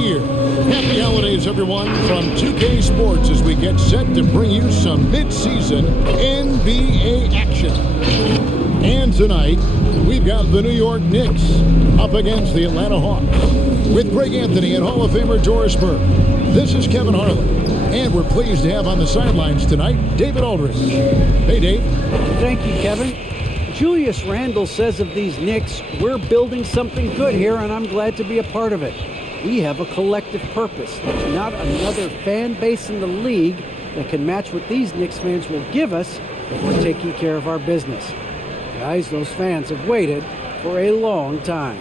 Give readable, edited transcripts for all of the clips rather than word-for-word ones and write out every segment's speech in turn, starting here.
Here. Happy holidays, everyone, from 2K Sports as we get set to bring you some mid-season NBA action. And tonight, we've got the New York Knicks up against the Atlanta Hawks. With Greg Anthony and Hall of Famer Doris Burke, this is Kevin Harlan. And we're pleased to have on the sidelines tonight, David Aldridge. Hey, Dave. Thank you, Kevin. Julius Randle says of these Knicks, we're building something good here, and I'm glad to be a part of it. We have a collective purpose. There's not another fan base in the league that can match what these Knicks fans will give us if we're taking care of our business. Guys, those fans have waited for a long time.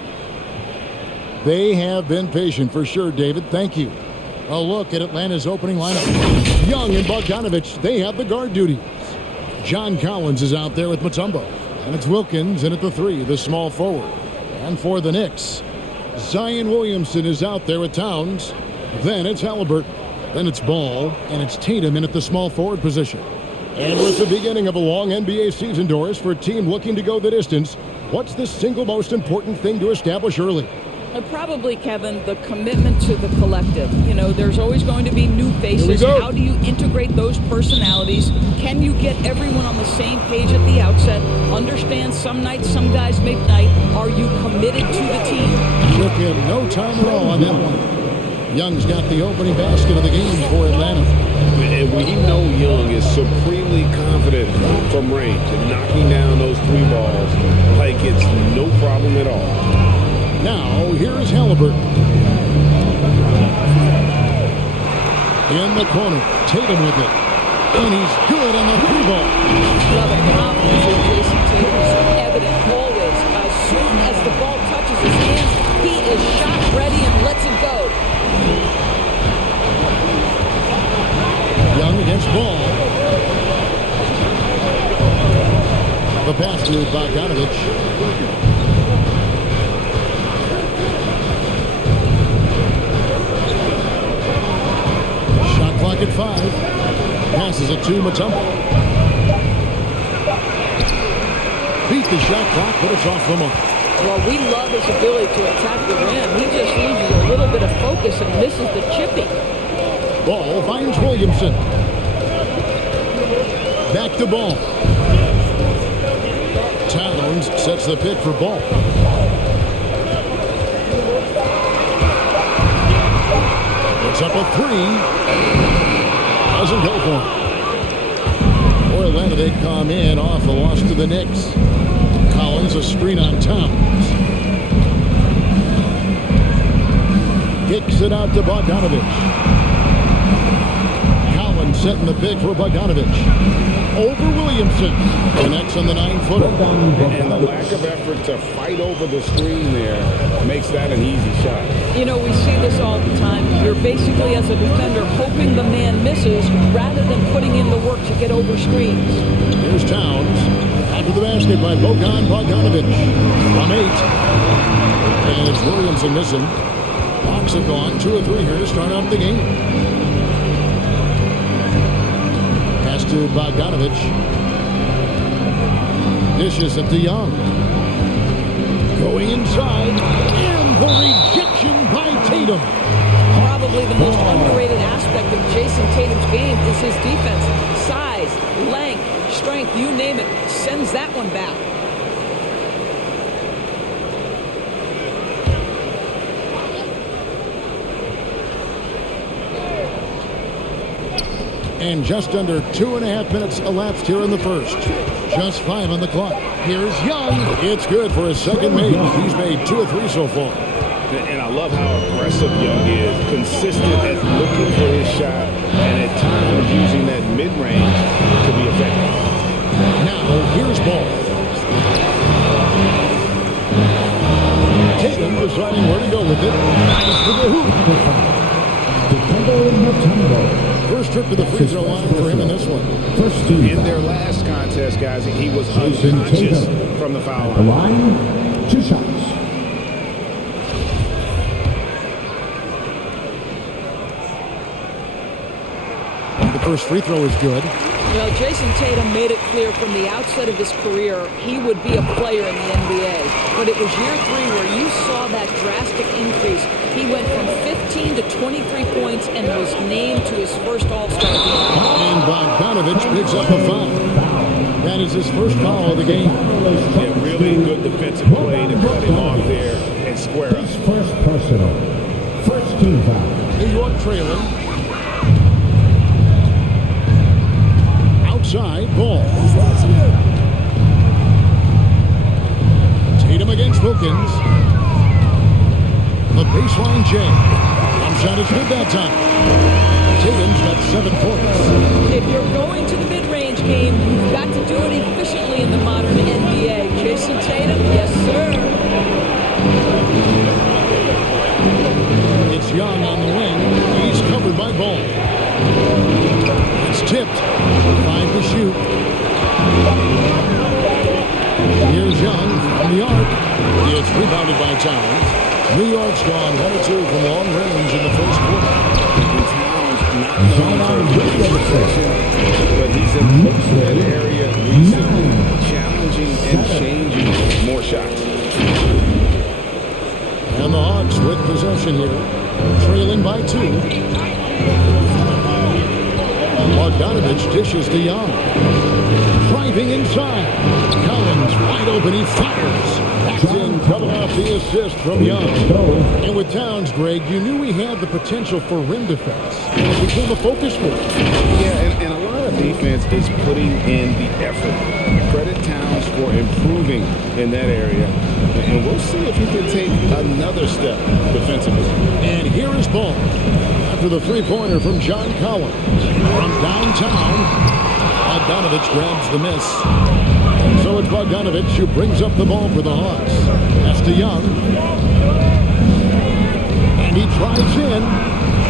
They have been patient for sure, David. Thank you. A look at Atlanta's opening lineup. Young and Bogdanovich, they have the guard duties. John Collins is out there with Mutombo. And it's Wilkins in at the 3, the small forward. And for the Knicks, Zion Williamson is out there with Towns. Then it's Halliburton. Then it's Ball. And it's Tatum in at the small forward position. And with the beginning of a long NBA season, Doris, for a team looking to go the distance, what's the single most important thing to establish early? Probably, Kevin, the commitment to the collective. You know, there's always going to be new faces. How do you integrate those personalities? Can you get everyone on the same page at the outset? Understand some nights, some guys make night. Are you committed to the team? Took him no time at all on that one. Young's got the opening basket of the game for Atlanta. And we know Young is supremely confident from range and knocking down those 3 balls like it's no problem at all. Now, here's Halliburton. In the corner, Tatum with it. And he's good on the 3 ball. Well, the confidence in Jason Tatum is evident always. As soon as the ball touches his hands, he is shot ready and lets it go. Young against Ball. The pass to Bogdanovich. Clock at 5. Passes it to Mutombo. Beat the shot clock, but it's off the mark. Well, we love his ability to attack the rim. He just loses a little bit of focus and misses the chippy. Ball finds Williamson. Back to Ball. Towns sets the pick for Ball. It's up a 3. Doesn't go for him. For Atlanta, they come in off a loss to the Knicks. Collins, a screen on Towns. Kicks it out to Bogdanovich. Collins setting the pick for Bogdanovich. Over Williamson. Connects on the 9-footer. And the lack of effort to fight over the screen there makes that an easy shot. You know, we see this all the time. You're basically, as a defender, hoping the man misses rather than putting in the work to get over screens. Here's Towns. After the basket by Bogdanovich. From 8. And it's Williamson missing. Hawks have gone 2 of 3 here to start out the game. Pass to Bogdanovich. Dishes it to Young. Going inside. And the rejection by Tatum. Probably the most underrated aspect of Jason Tatum's game is his defense. Size, length, strength, you name it, sends that one back. And just under 2.5 minutes elapsed here in the first. Just 5 on the clock. Here's Young. It's good for his second make. He's made 2 of 3 so far. And I love how aggressive Young is. Consistent at looking for his shot. And at times using that mid-range to be effective. Now, here's Ball. Tatum deciding where to go with it. Nice for the hoop. First trip to the free throw line for him in this one. In their last contest, guys, he was unconscious from the foul line. 2 shots. The first free throw is good. Well, Jason Tatum made it clear from the outset of his career he would be a player in the NBA. But it was year 3 where you saw that drastic increase. He went from 15 to 23 points and was named to his first All-Star game. And Bogdanovich picks up a foul. That is his first foul of the game. Yeah, really good defensive play to cut him off there and square up. First personal. First team foul. New York trailing. Outside ball. Tatum against Wilkins. The baseline jam. Jump shot is good that time. Tatum's got 7 points. If you're going to the mid-range game, you've got to do it efficiently in the modern NBA. Jason Tatum, yes, sir. It's Young on the wing. He's covered by Ball. It's tipped. 5 to shoot. Here's Young from the arc. It's rebounded by Towns. New York's gone 1-2 from long range in the first quarter. Not known for good penetration, but he's improved that area recently, challenging and changing more shots. And the Hawks with possession here, trailing by 2. Bogdanovich dishes to Young. Driving inside. Collins wide open, he fires. That's in, coming off the assist from Young. And with Towns, Greg, you knew he had the potential for rim defense. And it became a focus for him. Yeah, and a lot of defense is putting in the effort. Credit Towns for improving in that area. And we'll see if he can take another step defensively. And here is Ball. After the three-pointer from John Collins. From downtown, Bogdanovich grabs the miss. So it's Bogdanovich who brings up the ball for the Hawks. That's to Young. And he drives in.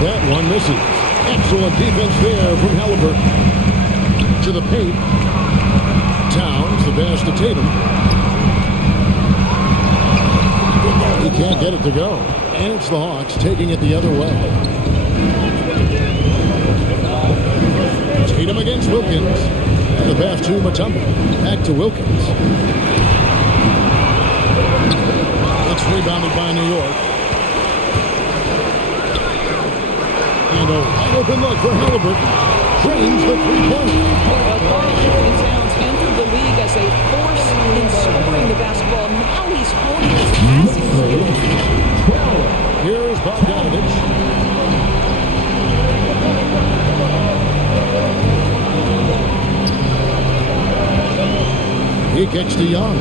That one misses. Excellent defense there from Halliburton. To the paint. Towns, the pass to Tatum. He can't get it to go. And it's the Hawks taking it the other way. Tatum against Wilkins. And the pass to Mutombo. Back to Wilkins. It's rebounded by New York. And a wide open look for Halliburton. Drains the three-pointer. Well, Karl-Anthony Towns entered the league as a force in scoring the basketball. Now he's honing his passing skills. Here's Bogdanovich. He kicks to Young.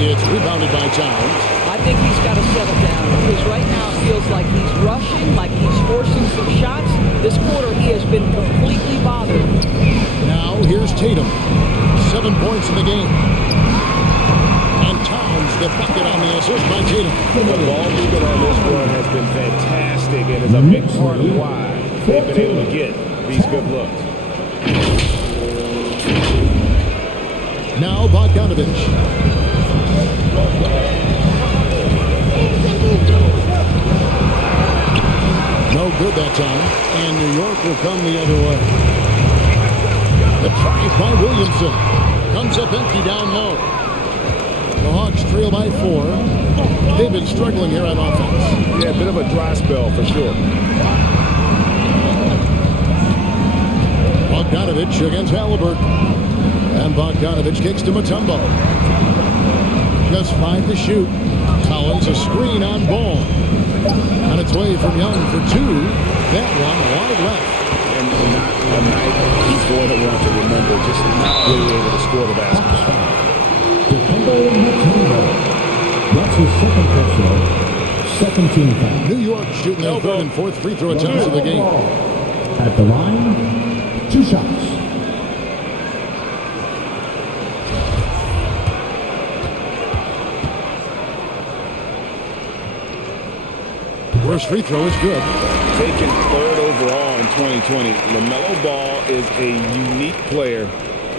It's rebounded by Towns. I think he's got to settle down because right now it feels like he's rushing, like he's forcing some shots. This quarter he has been completely bothered. Now here's Tatum. 7 points in the game. And Towns the bucket on the assist by Tatum. The ball movement on this run has been fantastic and is a big part of why they've been able to get these good looks. Now Bogdanovich. No good that time, and New York will come the other way. The drive by Williamson comes up empty down low. The Hawks trail by 4. They've been struggling here on offense. Yeah, a bit of a dry spell for sure. Bogdanovich against Halliburton. And Bogdanovich kicks to Mutombo. Just 5 to shoot. Collins a screen on Ball. On its way from Young for 2. That one wide left. And not a night he's going to want to remember, just not really able to score the basketball. That's his second personal. Second team foul. New York shooting their 3rd and 4th free throw attempts of the game. At the line, 2 shots. First free throw is good. Taken 3rd overall in 2020, LaMelo Ball is a unique player.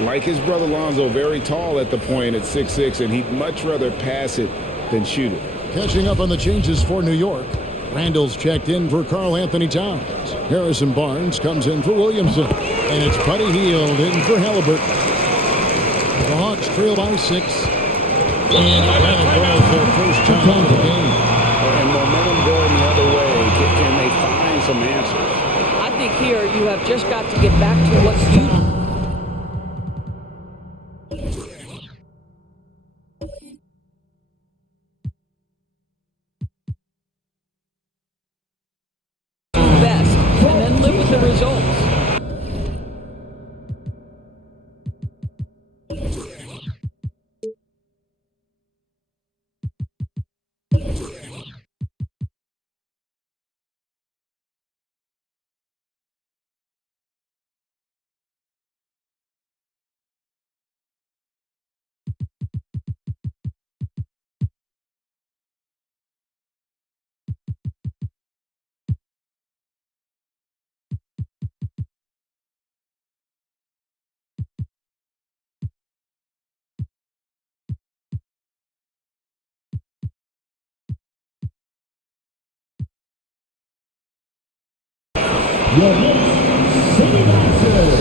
Like his brother Lonzo, very tall at the point at 6'6", and he'd much rather pass it than shoot it. Catching up on the changes for New York. Randall's checked in for Karl Anthony Towns. Harrison Barnes comes in for Williamson. And it's Buddy Hield in for Halliburton. The Hawks trail by 6. And Atlanta draws their first time of the game. And momentum going the other way. Can they find some answers? I think here you have just got to get back to what you best, and then live with the results. Your Knicks City Masters.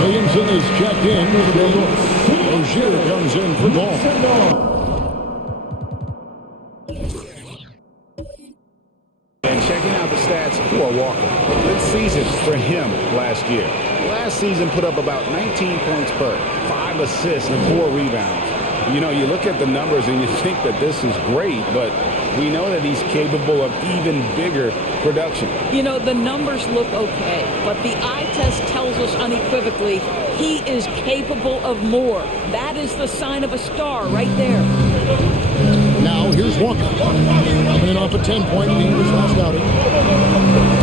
Williamson is checked in. Rozier comes in for Ball. And checking out the stats for Walker. A good season for him last year. Last season put up about 19 points per, 5 assists and 4 rebounds. You know, you look at the numbers and you think that this is great, but we know that he's capable of even bigger production. You know, the numbers look okay, but the eye test tells us unequivocally he is capable of more. That is the sign of a star right there. Now here's Walker. Coming in off a 10-point lead his last outing.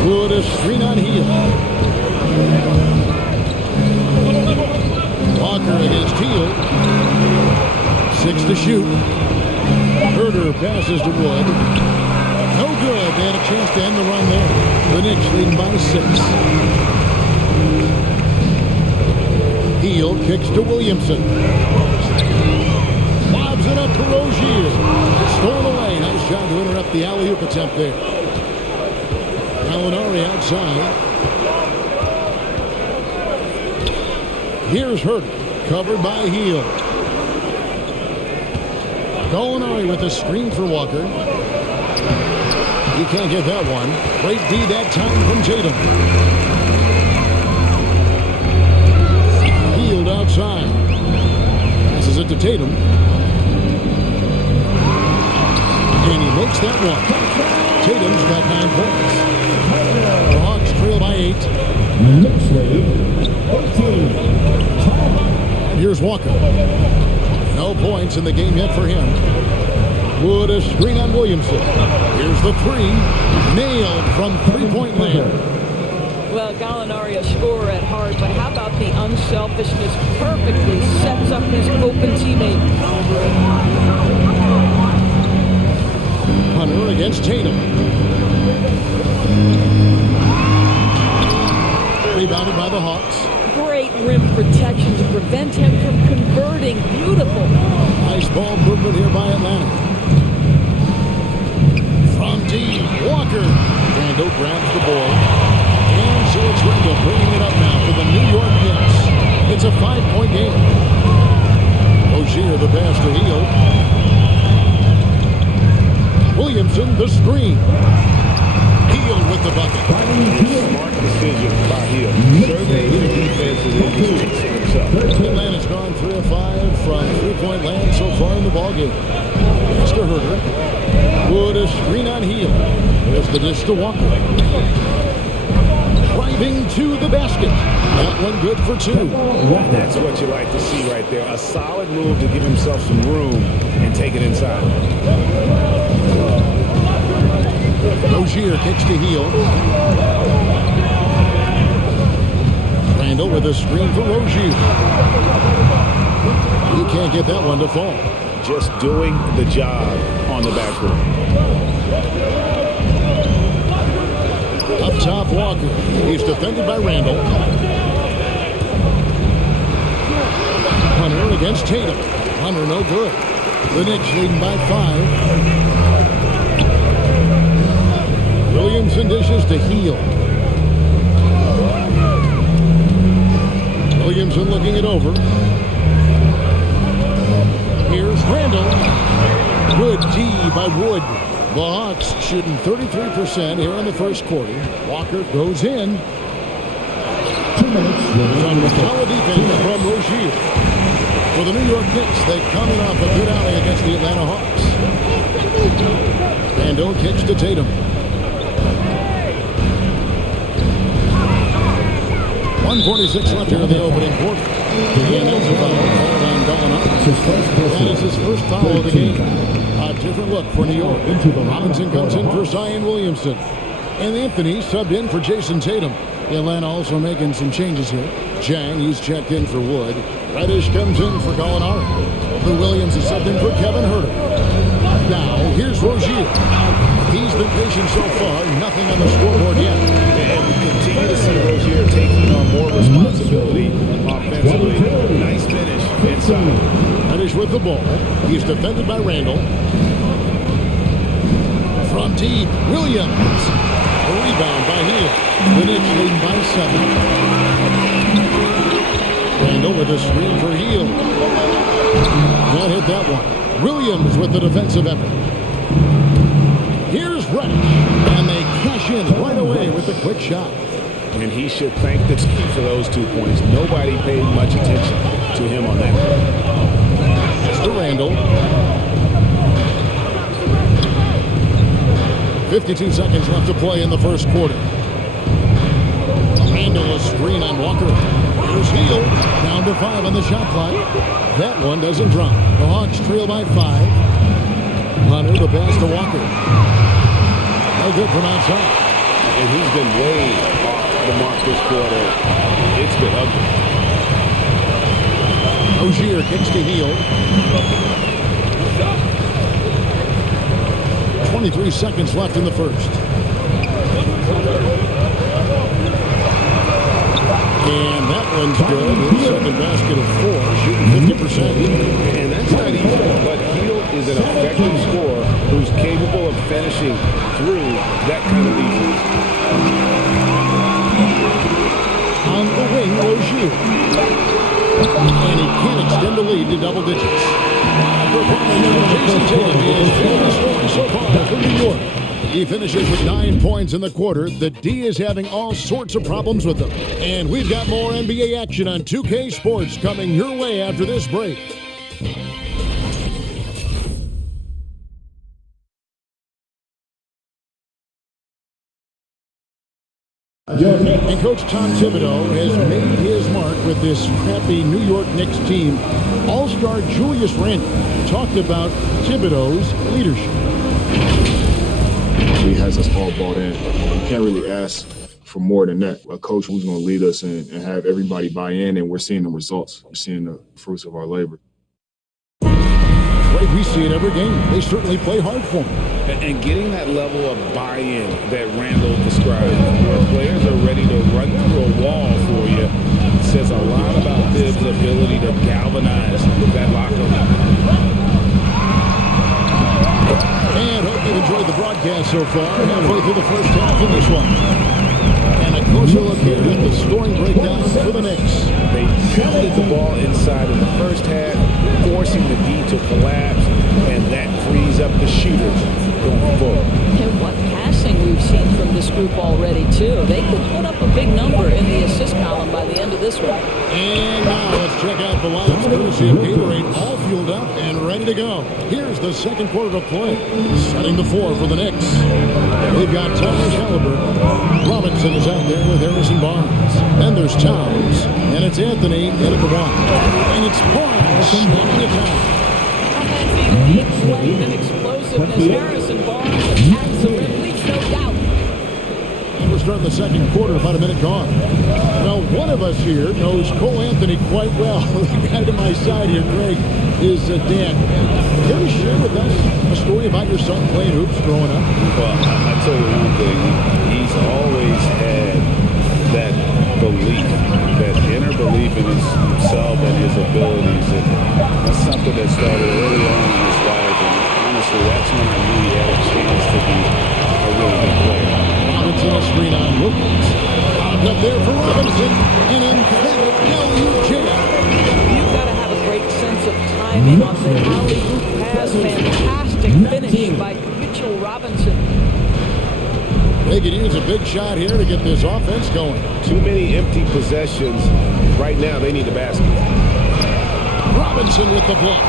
Wood a screen on Hield. Walker against Hield. 6 to shoot. Herter passes to Wood. No good. They had a chance to end the run there. The Knicks leading by 6. Hield kicks to Williamson. Lobs it up to Rozier. Stolen away. Nice job to interrupt the alley-oop attempt there. Gallinari outside. Here's Herter. Covered by Hield. Gallinari with a screen for Walker. He can't get that one. Great D that time from Tatum. Hield outside. Passes it to Tatum. And he makes that one. Tatum's got 9 points. The Hawks trail by 8. Knicks lead 18. And here's Walker. No points in the game yet for him. Wood a screen on Williamson. Here's the 3. Nailed from three-point land. Well, Gallinari a scorer at heart, but how about the unselfishness? Perfectly sets up his open teammate. Hunter against Tatum. Rebounded by the Hawks. Great rim protection to prevent him from converting. Beautiful. Nice ball movement here by Atlanta. From deep, Walker. Randall grabs the ball. And so it's Randall bringing it up now for the New York Knicks. It's a 5-point game. Rozier the pass to Hield. Williamson the screen. Hield with the bucket. Smart decision by Hield. Survey the defense and then just takes it himself. Atlanta's gone 3 of 5 from three-point land so far in the ballgame. It's to Herter. Wood a screen on Hield. There's the dish to Walker. Driving to the basket. That one good for 2. That's what you like to see right there. A solid move to give himself some room and take it inside. Rozier kicks to Hield. Randall with a screen for Rozier. He can't get that one to fall. Just doing the job on the backboard. Up top, Walker. He's defended by Randall. Hunter against Tatum. Hunter no good. The Knicks leading by 5. Williamson dishes to Heel. Williamson looking it over. Here's Randall. Good D by Wood. The Hawks shooting 33% here in the first quarter. Walker goes in. 2 minutes. Some solid defense from Rozier. For the New York Knicks, they coming off a good outing against the Atlanta Hawks. Randall kicks to Tatum. 1:46 left here in the opening quarter. And that's a foul called on Gallinari. That is his first foul of the game. A different look for New York. Robinson comes in for Zion Williamson. And Anthony subbed in for Jason Tatum. Atlanta also making some changes here. Jang, he's checked in for Wood. Reddish comes in for Gallinari. The Williams is subbed in for Kevin Huerter. Now, here's Rozier. He's been patient so far. Nothing on the scoreboard yet. And we continue to see Rozier taking on more responsibility offensively. Nice finish inside. Reddish with the ball. He's defended by Randall. From deep, Williams. A rebound by Hill. The Knicks leading by 7. Randall with a screen for Hill. Not hit that one. Williams with the defensive effort. Here's Reddish. And they cash in right away with a quick shot. And he should thank the team for those 2 points. Nobody paid much attention to him on that. Mr. Randall. 52 seconds left to play in the first quarter. Randall a screen on Walker. Here's Hill. Down to 5 on the shot clock. That one doesn't drop. The Hawks trail by 5. Hunter the pass to Walker. No good from outside. And he's been way off the mark this quarter. It's been ugly. Rozier kicks to Hill. 23 seconds left in the first. And that one's good. His second basket of 4, shooting 50%. And that's not easy, but Hill is an effective scorer who's capable of finishing through that kind of defense. On the wing, Rozier. And he can't extend the lead to double digits. Jason Tatum is the story so far for New York. He finishes with 9 points in the quarter. The D is having all sorts of problems with them. And we've got more NBA action on 2K Sports coming your way after this break. And Coach Tom Thibodeau has made his mark with this scrappy New York Knicks team. All-star Julius Randle talked about Thibodeau's leadership. He has us all bought in. You can't really ask for more than that. A coach who's going to lead us and have everybody buy in, and we're seeing the results. We're seeing the fruits of our labor. Right, we see it every game. They certainly play hard for him. And getting that level of buy-in that Randall described, where players are ready to run through a wall for you, says a lot about Thibs' ability to galvanize that locker room. And hope you've enjoyed the broadcast so far. Halfway through the first half in this one. And a closer look here at the scoring breakdown for the Knicks. They pounded the ball inside in the first half, forcing the D to collapse, and that frees up the shooters going forward. And what passing we've seen from this group already, too. They could put up a big number in the assist column by the end of this one. And now let's check out the lineups courtesy of Gatorade, all fueled up and ready to go. Here's the second quarter of play. Setting the floor for the Knicks. They've got Tyrese Haliburton. Robinson is out there with Harrison Barnes. Then there's Towns. And it's Anthony in at the 1. And it's Barnes making it down. An explosiveness. Harrison Barnes attacks the rim, leaves no doubt. And we're starting the second quarter, about a minute gone. Well, one of us here knows Cole Anthony quite well. The guy to my side here, Greg, is Dan. Can you share with us a story about your son playing hoops growing up? Well, I'll tell you one thing. He's always had that belief, that inner belief believe in himself and his abilities. And that's something that started early on in his life. And honestly, that's when I knew he had a chance to be a really good player. Robinson, a screen on Wilkins. Up there for Robinson. An emphatic LUJ. You've got to have a great sense of timing on the alley-oop pass. Fantastic finish by Mitchell Robinson. They could use a big shot here to get this offense going. Too many empty possessions. Right now, they need the basket. Robinson with the block.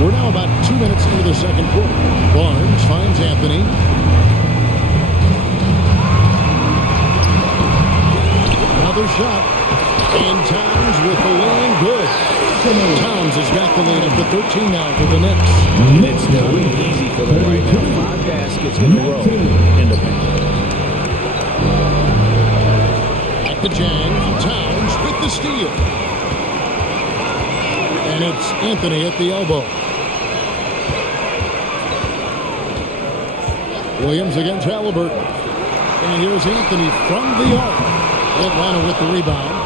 We're now about 2 minutes into the second quarter. Barnes finds Anthony. Another shot. And Towns with the lane good. Towns has got the lead up to 13 now for the Knicks. And it's coming easy for them right now. 5 baskets in a row in the paint. At the jam, Towns with the steal. And it's Anthony at the elbow. Williams against Halliburton. And here's Anthony from the arc. Atlanta with the rebound.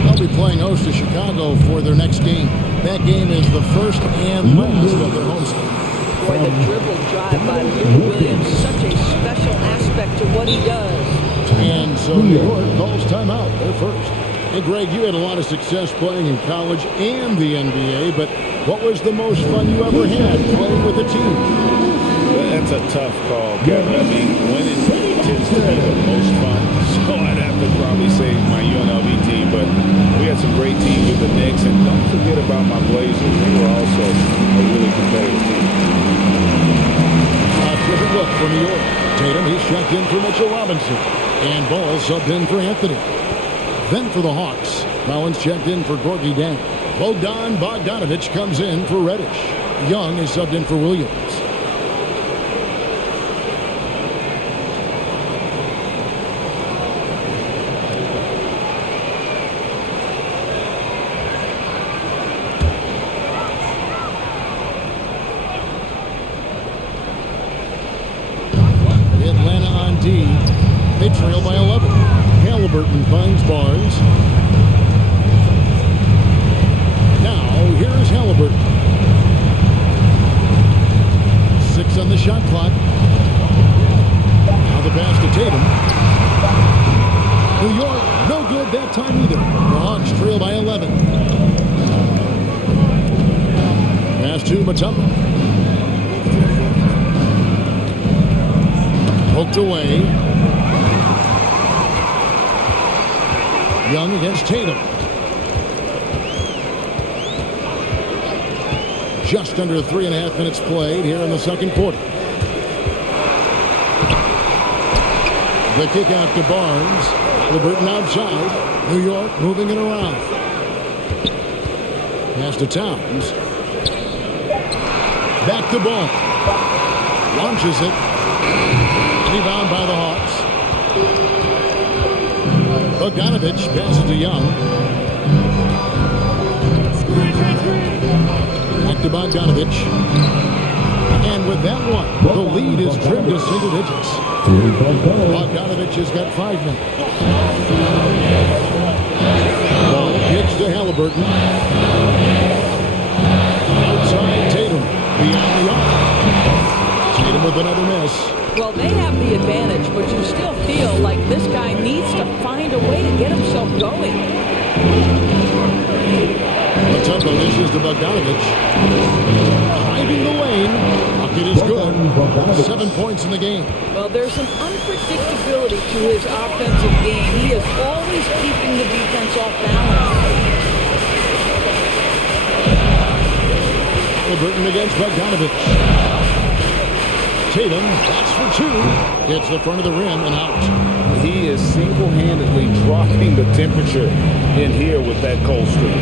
They'll be playing host to Chicago for their next game. That game is the first and last of their homestand. Boy, the dribble drive by Lou Williams, such a special aspect to what he does. And so New York calls timeout. They're first. Hey, Greg, you had a lot of success playing in college and the NBA, but what was the most fun you ever had playing with a team? That's a tough call, Kevin. I mean, winning tends to be the most fun. So I'd have to probably say my UNLV team, but we had some great teams with the Knicks. And don't forget about my Blazers. They were also a really competitive team. A different look for New York. Tatum, he's checked in for Mitchell Robinson. And Ball subbed in for Anthony. Then for the Hawks, Collins checked in for Gorgie Dan. Bogdanovich comes in for Reddish. Young is subbed in for Williams. Atlanta on D. They trail by 11. Halliburton finds Barnes. Now, here's Halliburton. 6 on the shot clock. Now the pass to Tatum. New York, no good that time either. The Hawks trail by 11. Pass to Mutombo. Poked away. Young against Tatum. Just under 3.5 minutes played here in the second quarter. The kick out to Barnes. Halliburton outside. New York moving it around. Pass to Towns. Back to Ball. Launches it. Rebound by the Hawks. Bogdanovich passes to Young. Back to Bogdanovich. And with that one, the lead is trimmed to single digits. Bogdanovich has got 5 minutes. Ball kicks to Halliburton. Outside Tatum. Beyond the arc. Tatum with another miss. Well, they have the advantage, but you still feel like this guy needs to find a way to get himself going. Mutombo dishes to Bogdanovich. Driving the lane. Bucket is good. 7 points in the game. Well, there's some unpredictability to his offensive game. He is always keeping the defense off balance. Halliburton against Bogdanovich. Tatum, that's for 2. Hits the front of the rim and out. He is single-handedly dropping the temperature in here with that cold streak.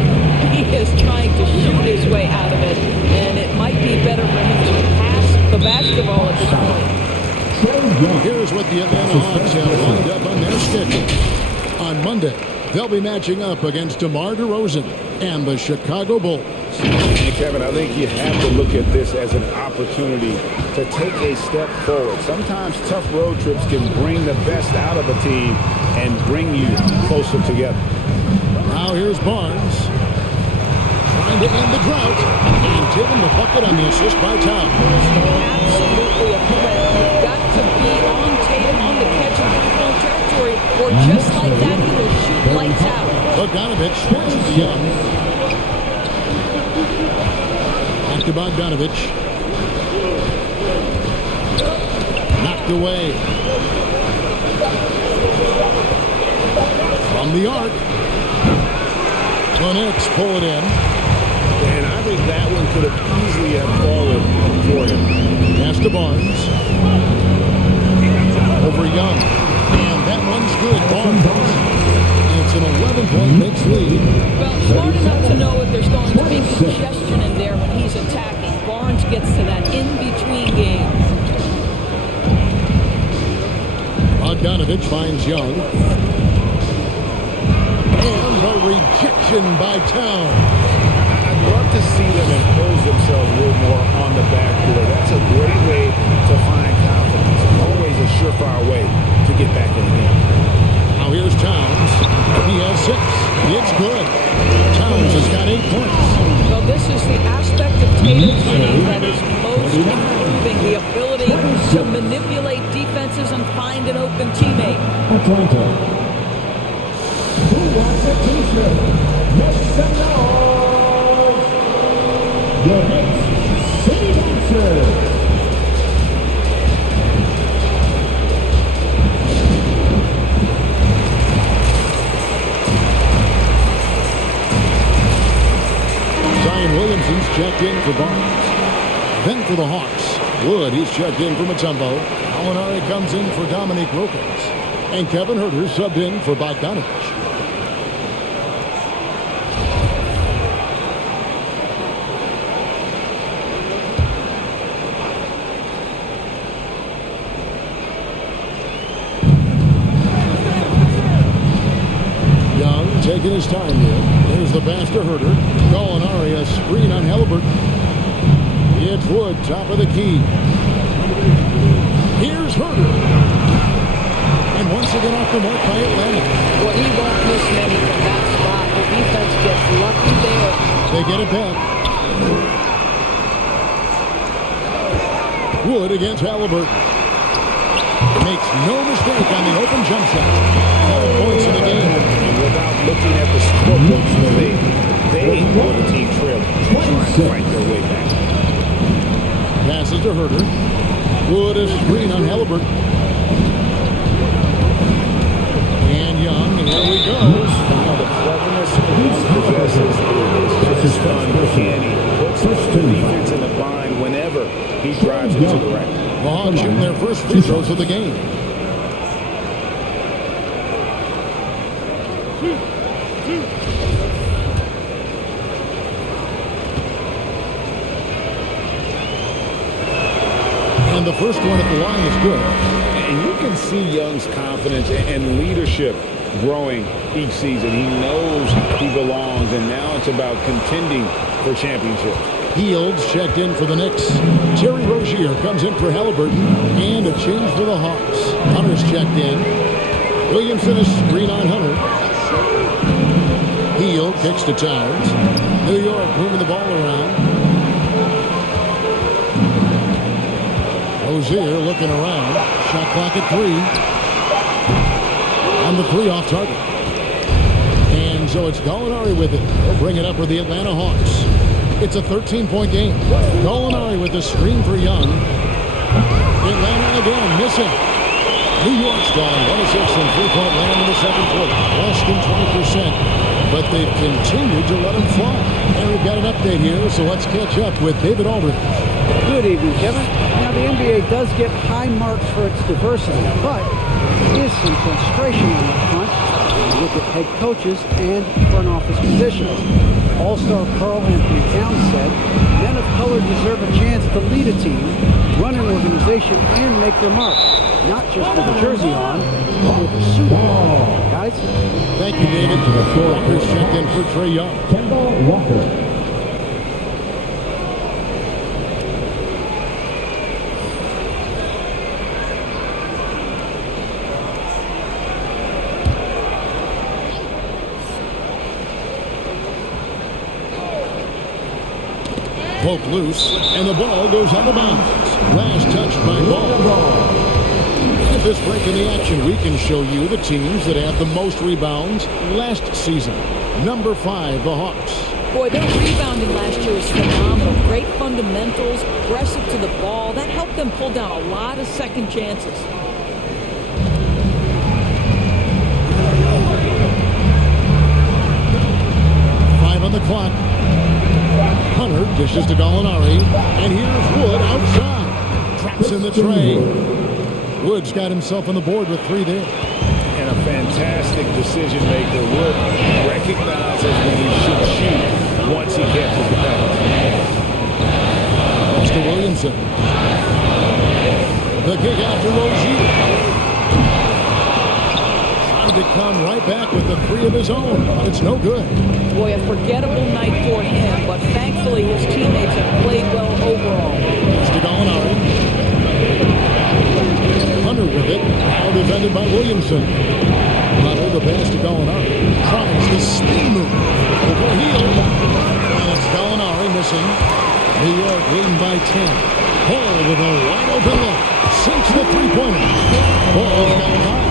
He is trying to shoot his way out of it, and it might be better for him to pass the basketball at this point. Here's what the Atlanta Hawks have lined up on their schedule. On Monday, they'll be matching up against DeMar DeRozan and the Chicago Bulls. And Kevin, I think you have to look at this as an opportunity to take a step forward. Sometimes tough road trips can bring the best out of a team, and bring you closer together. Now here's Barnes. Trying to end the drought. And given the bucket on the assist by Towns. Absolutely a threat. You've got to be on Tatum on the catch in three-point territory, or just like that, he will shoot lights out. Bogdanovich passes to Young. Back to Bogdanovich. Knocked away. From the arc. The Knicks pull it in. And I think that one could have easily have fallen for him. Pass to Barnes. Over Young. And that one's good. Barnes. And it's an 11-point Knicks lead. Well, smart enough to know if there's going to be congestion in there when he's attacking. Barnes gets to that in-between game. Bogdanovich finds Young. And the rejection by Towns. I'd love to see them impose themselves a little more on the backboard. That's a great way to find confidence. Always a surefire way to get back in the game. Now here's Towns. He has 6. It's good. Towns has got 8 points. Well, this is the aspect of Tatum's game that is most improving, the ability to manipulate defenses and find an open teammate. Atlanta. Who wants a t-shirt? Make some noise! Your Knicks City Dancers. Zion Williamson's checked in for Barnes. Then for the Hawks. Wood, he's checked in for Mutombo. Alinari comes in for Dominique Wilkins. And Kevin Huerter subbed in for Bogdanovich. Young taking his time here. There's the pass to Huerter. Gallinari, a screen on Halliburton. It's Wood, top of the key. Here's Huerter. And once again off the mark by Atlanta. Well, he won't miss many from that spot. The defense gets lucky there. They get it back. Wood against Halliburton. Makes no mistake on the open jump shot. 7 points in the game. And without looking at the scoreboard, they were the team trail trying to fight their way back. Passes to Huerter. Wood a screen on Halliburton. And Young, here we go. The cleverness he possesses is just uncanny. Puts the defense in the bind whenever he drives into the rack. The Hawks shooting their first free throws of the game. And the first one at the line is good. And you can see Young's confidence and leadership growing each season. He knows he belongs, and now it's about contending for championships. Fields checked in for the Knicks. Terry Rozier comes in for Halliburton. And a change for the Hawks. Hunter's checked in. Williamson is screen on Hunter. Hield kicks to Towns. New York moving the ball around. Rozier looking around. Shot clock at 3. On the 3 off target. And so it's Gallinari with it. They'll bring it up with the Atlanta Hawks. It's a 13-point game. Gallinari with the screen for Young. Atlanta again missing. New York's gone 1 of 6 from three-point land in the second quarter. Less than 20%. But they've continued to let them fly. And we've got an update here, so let's catch up with David Aldridge. Good evening, Kevin. Now, the NBA does get high marks for its diversity, but there is some frustration on that front. Look at head coaches and front office positions. All-star Karl Anthony Towns said, men of color deserve a chance to lead a team, run an organization, and make their mark. Not just with a jersey on, but with a suit on. Guys? Thank you, David. Walker's checked in for Trae Young. Kemba Walker. Poked loose, and the ball goes out of bounds. Last touch by Ball. At this break in the action, we can show you the teams that had the most rebounds last season. Number 5, the Hawks. Boy, their rebounding last year was phenomenal. Great fundamentals, aggressive to the ball. That helped them pull down a lot of second chances. On the clock. Hunter dishes to Gallinari, and here's Wood outside. Traps in the tray. Wood's got himself on the board with 3 there. And a fantastic decision maker. Wood recognizes when he should shoot once he catches the pass. Pass to Williamson. The kick out to Rozier. To come right back with the 3 of his own. It's no good. Boy, a forgettable night for him, but thankfully his teammates have played well overall. It's to Gallinari. Hunter with it. Now defended by Williamson. Hunter the pass to Gallinari. Tries the spin move. Over heel. And it's Gallinari missing. New York leading by 10. Hall with a wide open look. Sinks the 3-pointer. Ball's got high.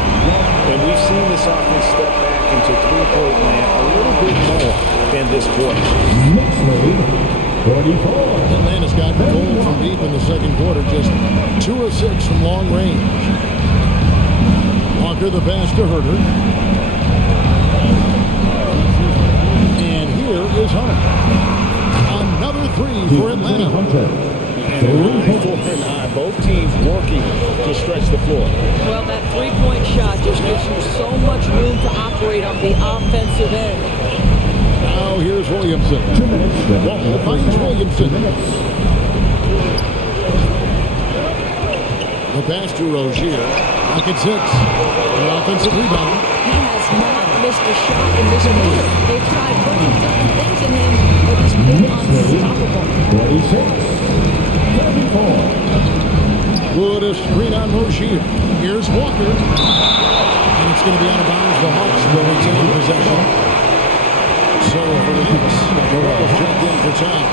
And we've seen this offense step back into three-point land a little bit more in this quarter. Next lead, 44. Atlanta's got gold from deep in the second quarter, just 2 of 6 from long range. Walker the pass to Herter. And here is Hunter. Another 3 for Atlanta. Hunter. And 9-4-9, both teams working to stretch the floor. Well, that 3-point shot just gives you so much room to operate on the offensive end. Now here's Williamson. 2 minutes. Ball finds Williamson. The pass to Rozier. Pocket 6. An offensive rebound. He has not missed a shot in this quarter. They've tried putting different things in him, but he's been unstoppable. 46. 34. Wood a screen on Rozier. Here's Walker. And it's going to be out of bounds. The Hawks will retain possession. So for the Knicks, Noel checked in for time.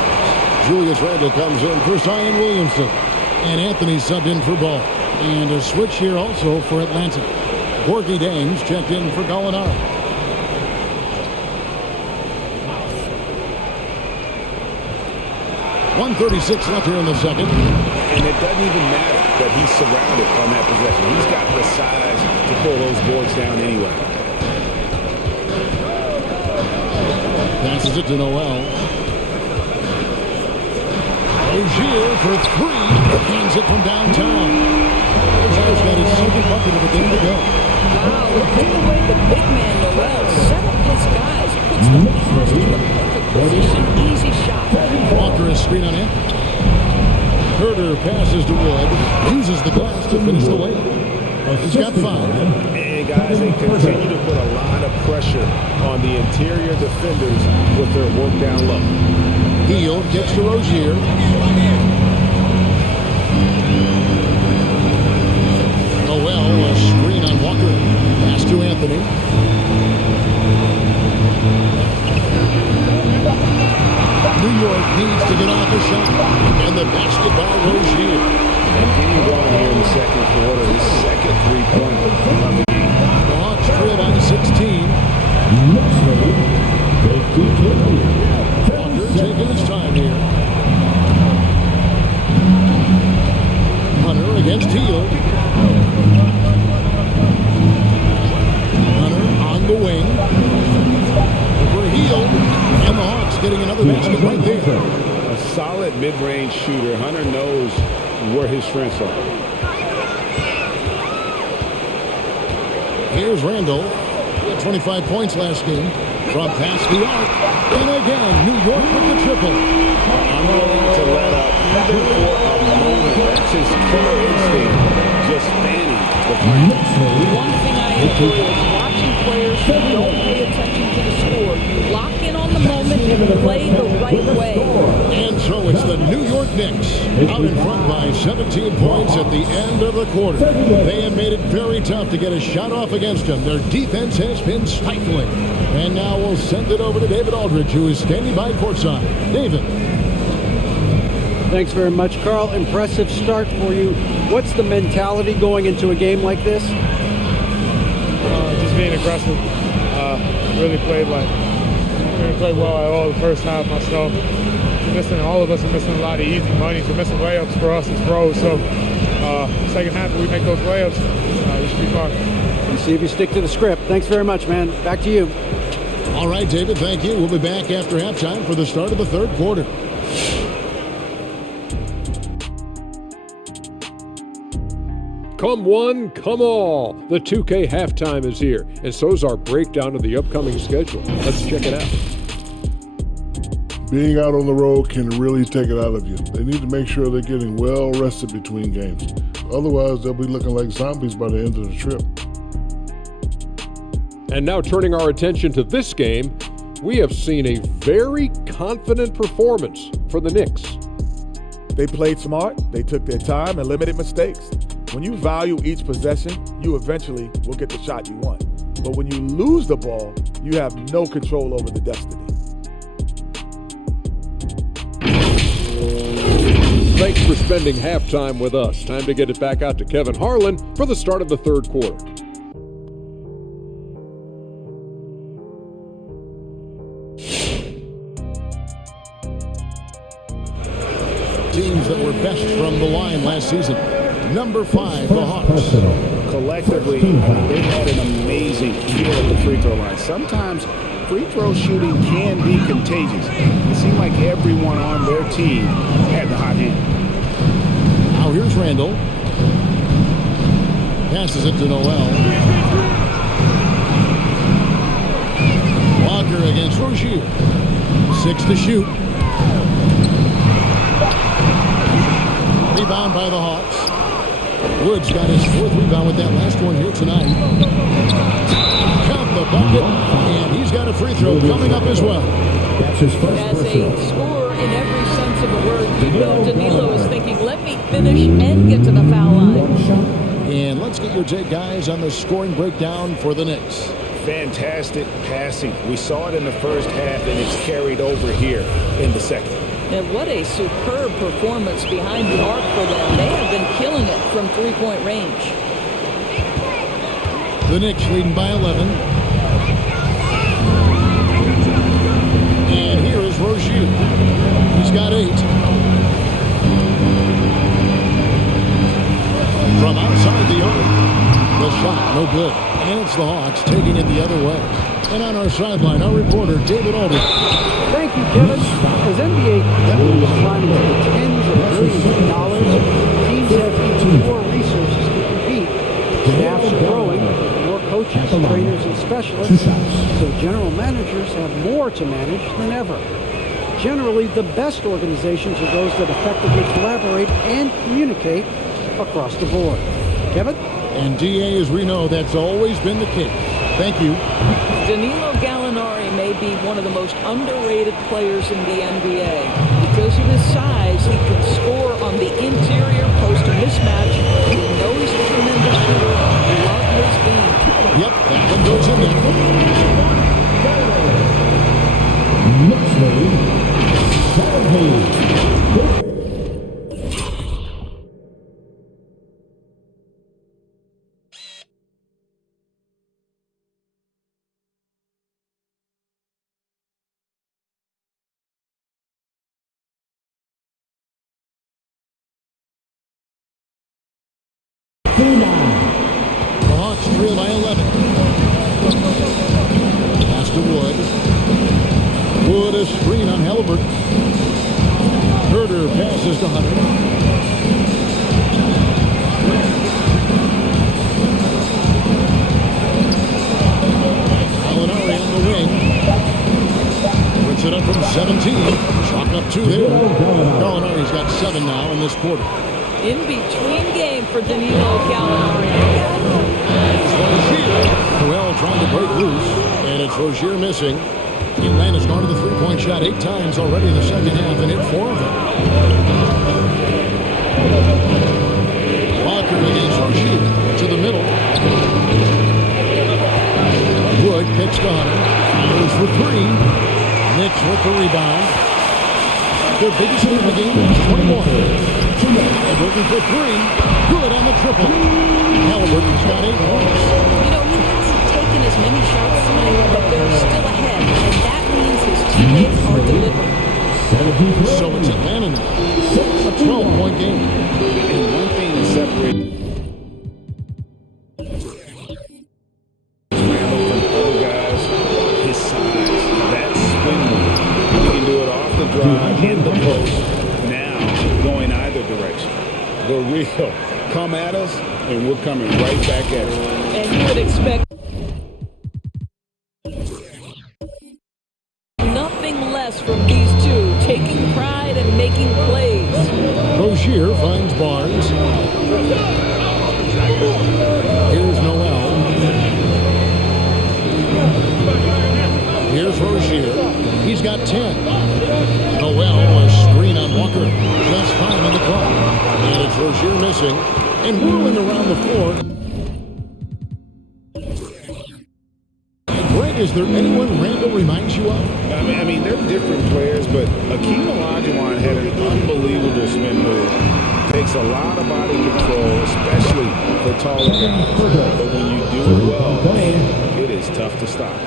Julius Randle comes in for Zion Williamson. And Anthony subbed in for Ball. And a switch here also for Atlanta. Gorgie Dames checked in for Gallinari. .136 left here in the second. And it doesn't even matter that he's surrounded on that possession. He's got the size to pull those boards down anyway. Passes it to Noel. Rozier for 3. Hands it from downtown. Rozier's got his second bucket of the game to go. Wow, look at the way the big man Noel set up his guys. Puts the pass in the perfect position. Easy shot. Walker is screen on it. Herter passes to Wood. Uses the glass to finish the way. He's got 5. And guys, they continue to put a lot of pressure on the interior defenders with their work down low. Heel gets to Rozier. Noel a screen on Walker. Pass to Anthony. New York needs to get off a shot. And the basket by Rozier. And getting going here in the second quarter, his second 3-pointer of the game. The Hawks trail by 16. Next lead, 52. Walker taking his time here. Hunter against Teal. Hunter on the wing. Over Heel. And the Hawks getting another basket right there. A solid mid-range shooter. Hunter knows where his strengths are. Here's Randall. He had 25 points last game. From past the arc. And again, New York with the triple. Unwilling to let up even for a moment. That's his killer instinct. Just fanning the frame. One thing I enjoy is watching players who don't pay attention to the score. You lock in on the moment and play the right way. And so it's the New York Knicks out in front by 17 points at the end of the quarter. They have made it very tough to get a shot off against them. Their defense has been stifling. And now we'll send it over to David Aldridge, who is standing by courtside. David. Thanks very much, Carl. Impressive start for you. What's the mentality going into a game like this? Just being aggressive. Really played well at all the first half myself. All of us are missing a lot of easy money, so missing layups for us is pros. So second half, if we make those layups, we should be fine. And see if you stick to the script. Thanks very much, man. Back to you. All right, David, thank you. We'll be back after halftime for the start of the third quarter. Come one, come all. The 2K halftime is here, and so is our breakdown of the upcoming schedule. Let's check it out. Being out on the road can really take it out of you. They need to make sure they're getting well rested between games. Otherwise, they'll be looking like zombies by the end of the trip. And now turning our attention to this game, we have seen a very confident performance for the Knicks. They played smart, they took their time and limited mistakes. When you value each possession, you eventually will get the shot you want. But when you lose the ball, you have no control over the destiny. Thanks for spending halftime with us. Time to get it back out to Kevin Harlan for the start of the third quarter. Teams that were best from the line last season. Number 5, the Hawks. Collectively, they had an amazing year at the free throw line. Sometimes free throw shooting can be contagious. It seemed like everyone on their team had the hot hand. Now here's Randall. Passes it to Noel. Walker against Rozier. 6 to shoot. Rebound by the Hawks. Woods got his 4th rebound with that last one here tonight. Count the bucket, and he's got a free throw coming up as well. As a scorer in every sense of the word, you know Danilo is thinking, let me finish and get to the foul line. And let's get your take, guys, on the scoring breakdown for the Knicks. Fantastic passing. We saw it in the first half, and it's carried over here in the second. And what a superb performance behind the arc for them. They have been killing it from three-point range. The Knicks leading by 11. And here is Rozier. He's got 8. From outside the arc. The shot, no good. And it's the Hawks taking it the other way. And on our sideline, our reporter, David Aldridge. Thank you, Kevin. As NBA revenue is climbing to the tens of billions of dollars, teams have even more resources to compete. Staffs are growing, more coaches, trainers, and specialists, so general managers have more to manage than ever. Generally, the best organizations are those that effectively collaborate and communicate across the board. Kevin? And DA, as we know, that's always been the case. Thank you. Danilo Gallinari may be one of the most underrated players in the NBA. Because of his size, he can score on the interior post mismatch. He knows he's a tremendous shooter. Love his game. Yep, that one goes in there. Knicks lead, 7-8. The Hawks trail by 11. Pass to Wood. Wood, a screen on Halliburton. Herder passes to Hunter. Gallinari on the wing. Puts it up from 17. Chalk up 2 there. Gallinari's got 7 now in this quarter. In between game for Danilo Gallinari. Rozier. Well, trying to break loose, and it's Rozier missing. Atlanta's gone to the three-point shot 8 times already in the second half and hit 4 of them. Walker against Rozier to the middle. Wood kicks to Hunter. Fires for 3. Knicks with the rebound. Their biggest hit of the game is 21. Halliburton for three. Good on the triple. Halliburton's got 8 points. You know, he hasn't taken as many shots tonight, but they're still ahead, and that means his teammates are delivering. So it's Atlanta now. A 12-point game. And one thing that separates Randall from other guys, his size, that spin move. He can do it off the drive, in the post, now going either direction. The real come at us, and we're coming right back at you. And you would expect nothing less from these two, taking pride and making plays. Rozier finds Barnes. Here's Noel. Here's Rozier. He's got 10. Noel, a screen on Walker. Just 5 on the clock. And it's Rozier missing and whirling around the floor. Greg, is there anyone Randall reminds you of? I mean, they're different players, but Akeem Olajuwon had an unbelievable spin move. Takes a lot of body control, especially for taller guys. But when you do it well, man, it is tough to stop.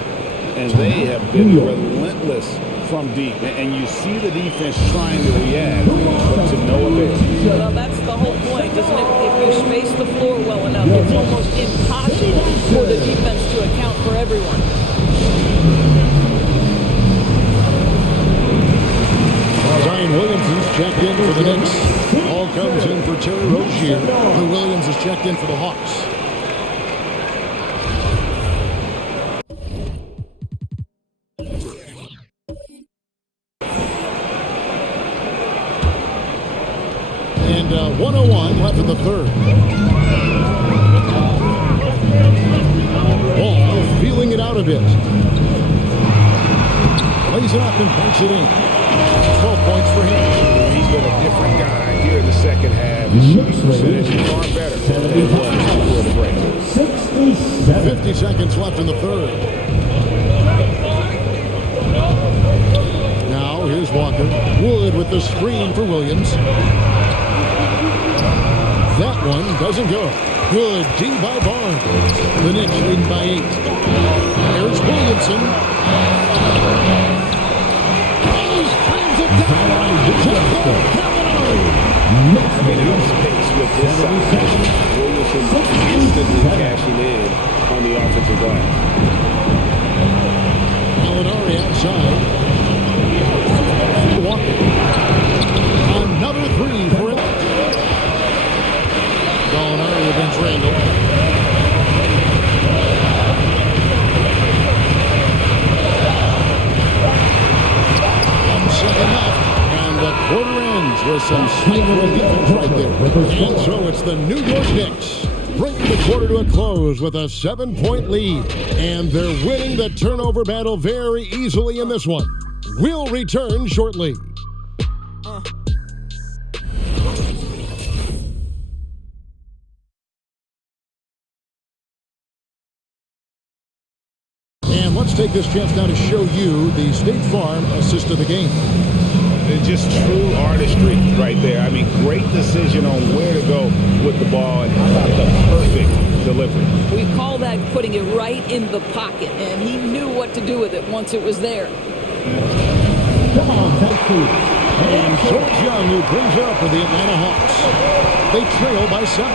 And they have been relentless from deep. And you see the defense trying to react, but to no avail. Well, that's the whole point, isn't it? If you space the floor well enough, it's almost impossible for the defense to account for everyone. Zion Williamson's checked in for the Knicks. All comes in for Terry Rozier. Lou Williams is checked in for the Hawks. And 1:01 left in the third. Ball feeling it out a bit. Plays it up and punks it in. 12 points for him. He's been a different guy here in the second half. His shooting percentage is far better than it was before the break. 50 seconds left in the third. Now here's Walker. Wood with the screen for Williams. That one doesn't go. Good D by Barnes. The Knicks leading by 8. There's Williamson. Space with this size. Williamson instantly cashing in on the offensive glass. Gallinari outside. Walker. Another 3 for him. Gallinari against Randall. Second left, and the quarter ends with some stifling defense right there. And so it's the New York Knicks bringing the quarter to a close with a 7-point lead, and they're winning the turnover battle very easily in this one. We'll return shortly. And let's take this chance now to show you the State Farm assist of the game. Just true artistry right there. I mean, great decision on where to go with the ball, and how about the perfect delivery. We call that putting it right in the pocket, and he knew what to do with it once it was there. Come on, and so it's Young who brings it up for the Atlanta Hawks. They trail by 7.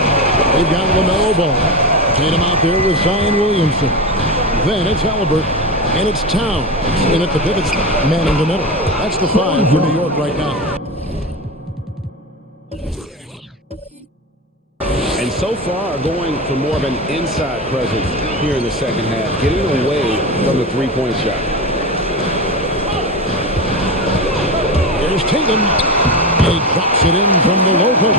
They've got LaMelo Ball. Tatum out there with Zion Williamson. Then it's Halliburton. And it's Towns. And at the pivot spot, man in the middle. That's the 5 for New York right now. And so far, going for more of an inside presence here in the second half, getting away from the three-point shot. Here's Tatum. He drops it in from the low post.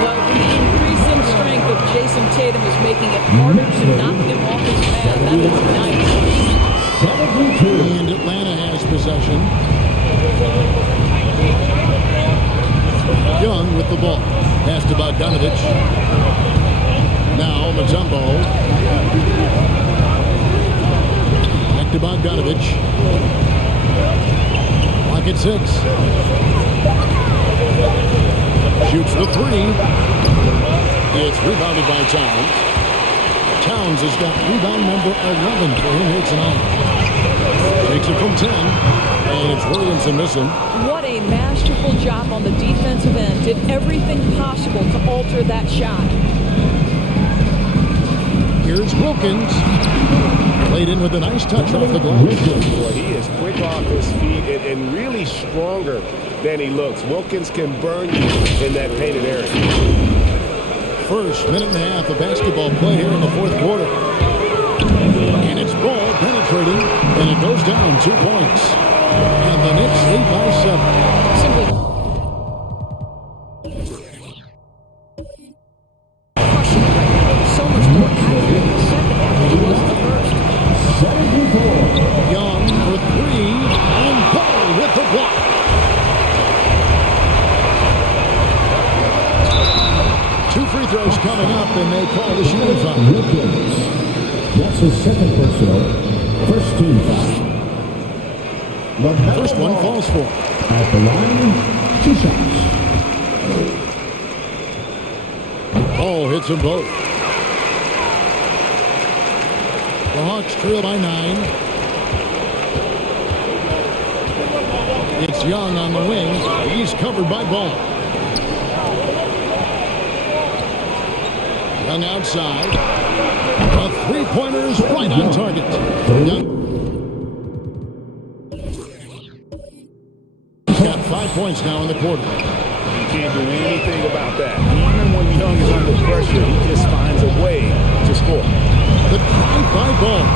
Well, the increasing strength of Jason Tatum is making it harder to knock him off his path. That is nice. And Atlanta has possession. Young with the ball. Pass to Bogdanovich. Now Mutombo. Back to Bogdanovich. Clock at 6. Shoots the 3. It's rebounded by Towns. Towns has got rebound number 11 for him here tonight. Takes it from 10, and it's Williamson missing. What a masterful job on the defensive end. Did everything possible to alter that shot. Here's Wilkins. Laid in with a nice touch off the glass. Boy, he is quick off his feet and really stronger than he looks. Wilkins can burn you in that painted area. First minute and a half of basketball play here in the fourth quarter. And it's Ball penetrating, and it goes down 2 points. And the Knicks lead by 7. Simply crushing it right now. So much more accurate in the second half than he was in the first. Young for 3, and Ball with the block. Two free throws coming up, and they call the shooting foul. That's his second personal. First team foul. First one falls for. At the line, 2 shots. Ball hits them both. The Hawks trail by 9. It's Young on the wing. He's covered by Ball. Young outside. A three-pointer is right on target. Young. He's got 5 points now in the quarter. You can't do anything about that. Even when Young is under pressure, he just finds a way to score. The drive by Ball.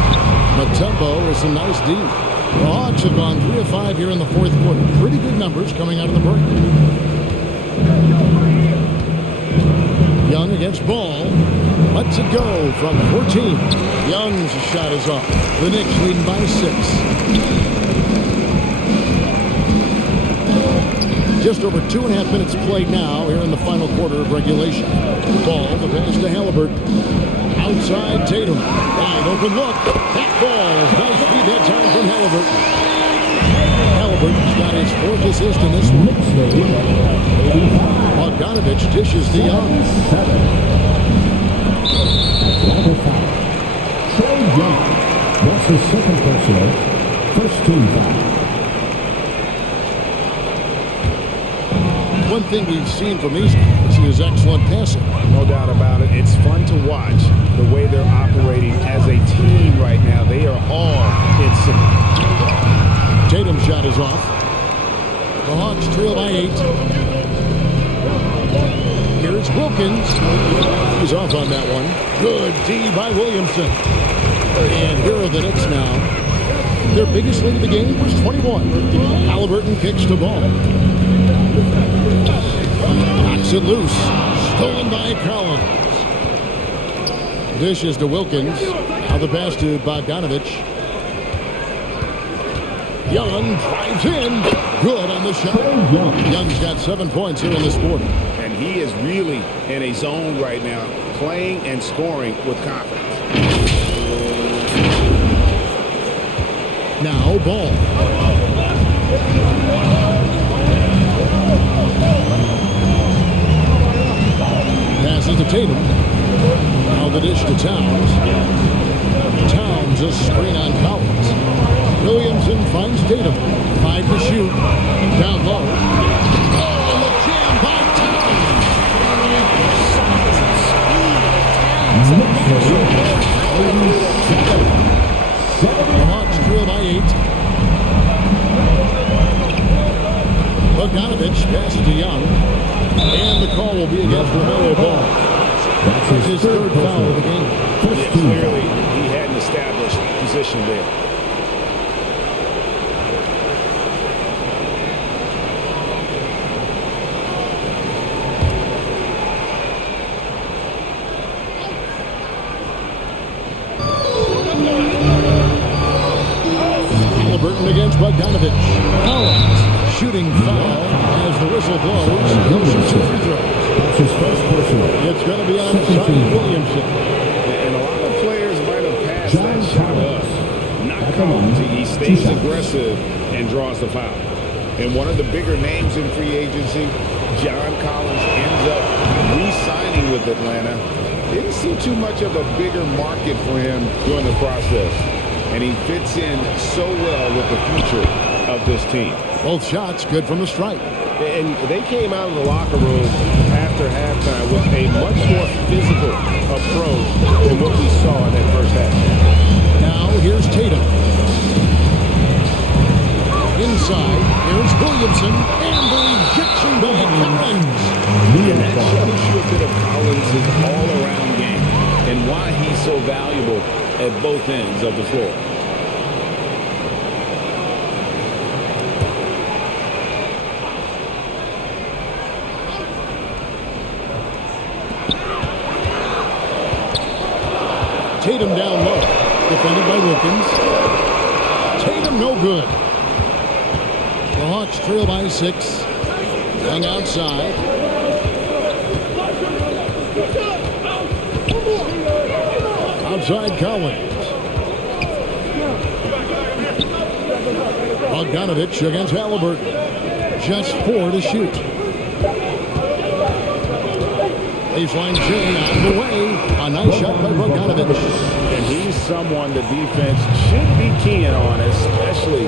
Mutombo with some nice D. The Hawks have gone 3 of 5 here in the fourth quarter. Pretty good numbers coming out of the break. Young against Ball. Lets it go from 14. Young's shot is off. The Knicks leading by 6. Just over 2.5 minutes played now here in the final quarter of regulation. Ball, the pass to Halliburton. Outside Tatum. Wide open look. That ball. Nice feed that time from Halliburton. Halliburton's got his 4th assist in this one. Bogdanovich dishes to Young. Trey Young. That's his second personal. First team foul. One thing we've seen from these guys is excellent passing. No doubt about it. It's fun to watch the way they're operating as a team right now. They are all in sync. Tatum's shot is off. The Hawks trail by 8. Here's Wilkins. He's off on that one. Good D by Williamson. And here are the Knicks now. Their biggest lead of the game was 21. Halliburton kicks the ball. Knocks it loose. Stolen by Collins. Dishes to Wilkins. Now the pass to Bogdanovich. Young drives in. Good on the shot. Young's got 7 points here in this quarter. And he is really in a zone right now, playing and scoring with confidence. Now Ball. Passes to Tatum. Now the dish to Towns. Towns a screen on Collins. Williamson finds Tatum. 5 to shoot. Down low. Oh, the jam by Towns. The Hawks trail by 8. Bogdanovich passes to Young. And the call will be against LaMelo Ball. That's his 3rd foul of the game. Yeah, clearly, he hadn't established position there. Halliburton against Bogdanovich. Collins shooting foul as the whistle blows. He'll shoot 2 free throws. That's his first personal. It's going to be on Zion Williamson. And a lot of players might have passed that shot up. Not Collins. He stays aggressive and draws the foul. And one of the bigger names in free agency, John Collins, ends up re-signing with Atlanta. Didn't see too much of a bigger market for him during the process. And he fits in so well with the future of this team. Both shots good from the stripe. And they came out of the locker room after halftime with a much more physical approach than what we saw in that first half. Now here's Tatum. Inside, here's Williamson, and the rejection by Collins. And that shows you a bit of Collins' all-around game and why he's so valuable at both ends of the floor. Tatum down low, defended by Wilkins. Tatum no good. The Hawks trail by 6. Young outside. Outside Collins. Bogdanovich against Halliburton. Just 4 to shoot. Baseline J out of the way. A nice shot by Bogdanovich. And he's someone the defense should be keying on, especially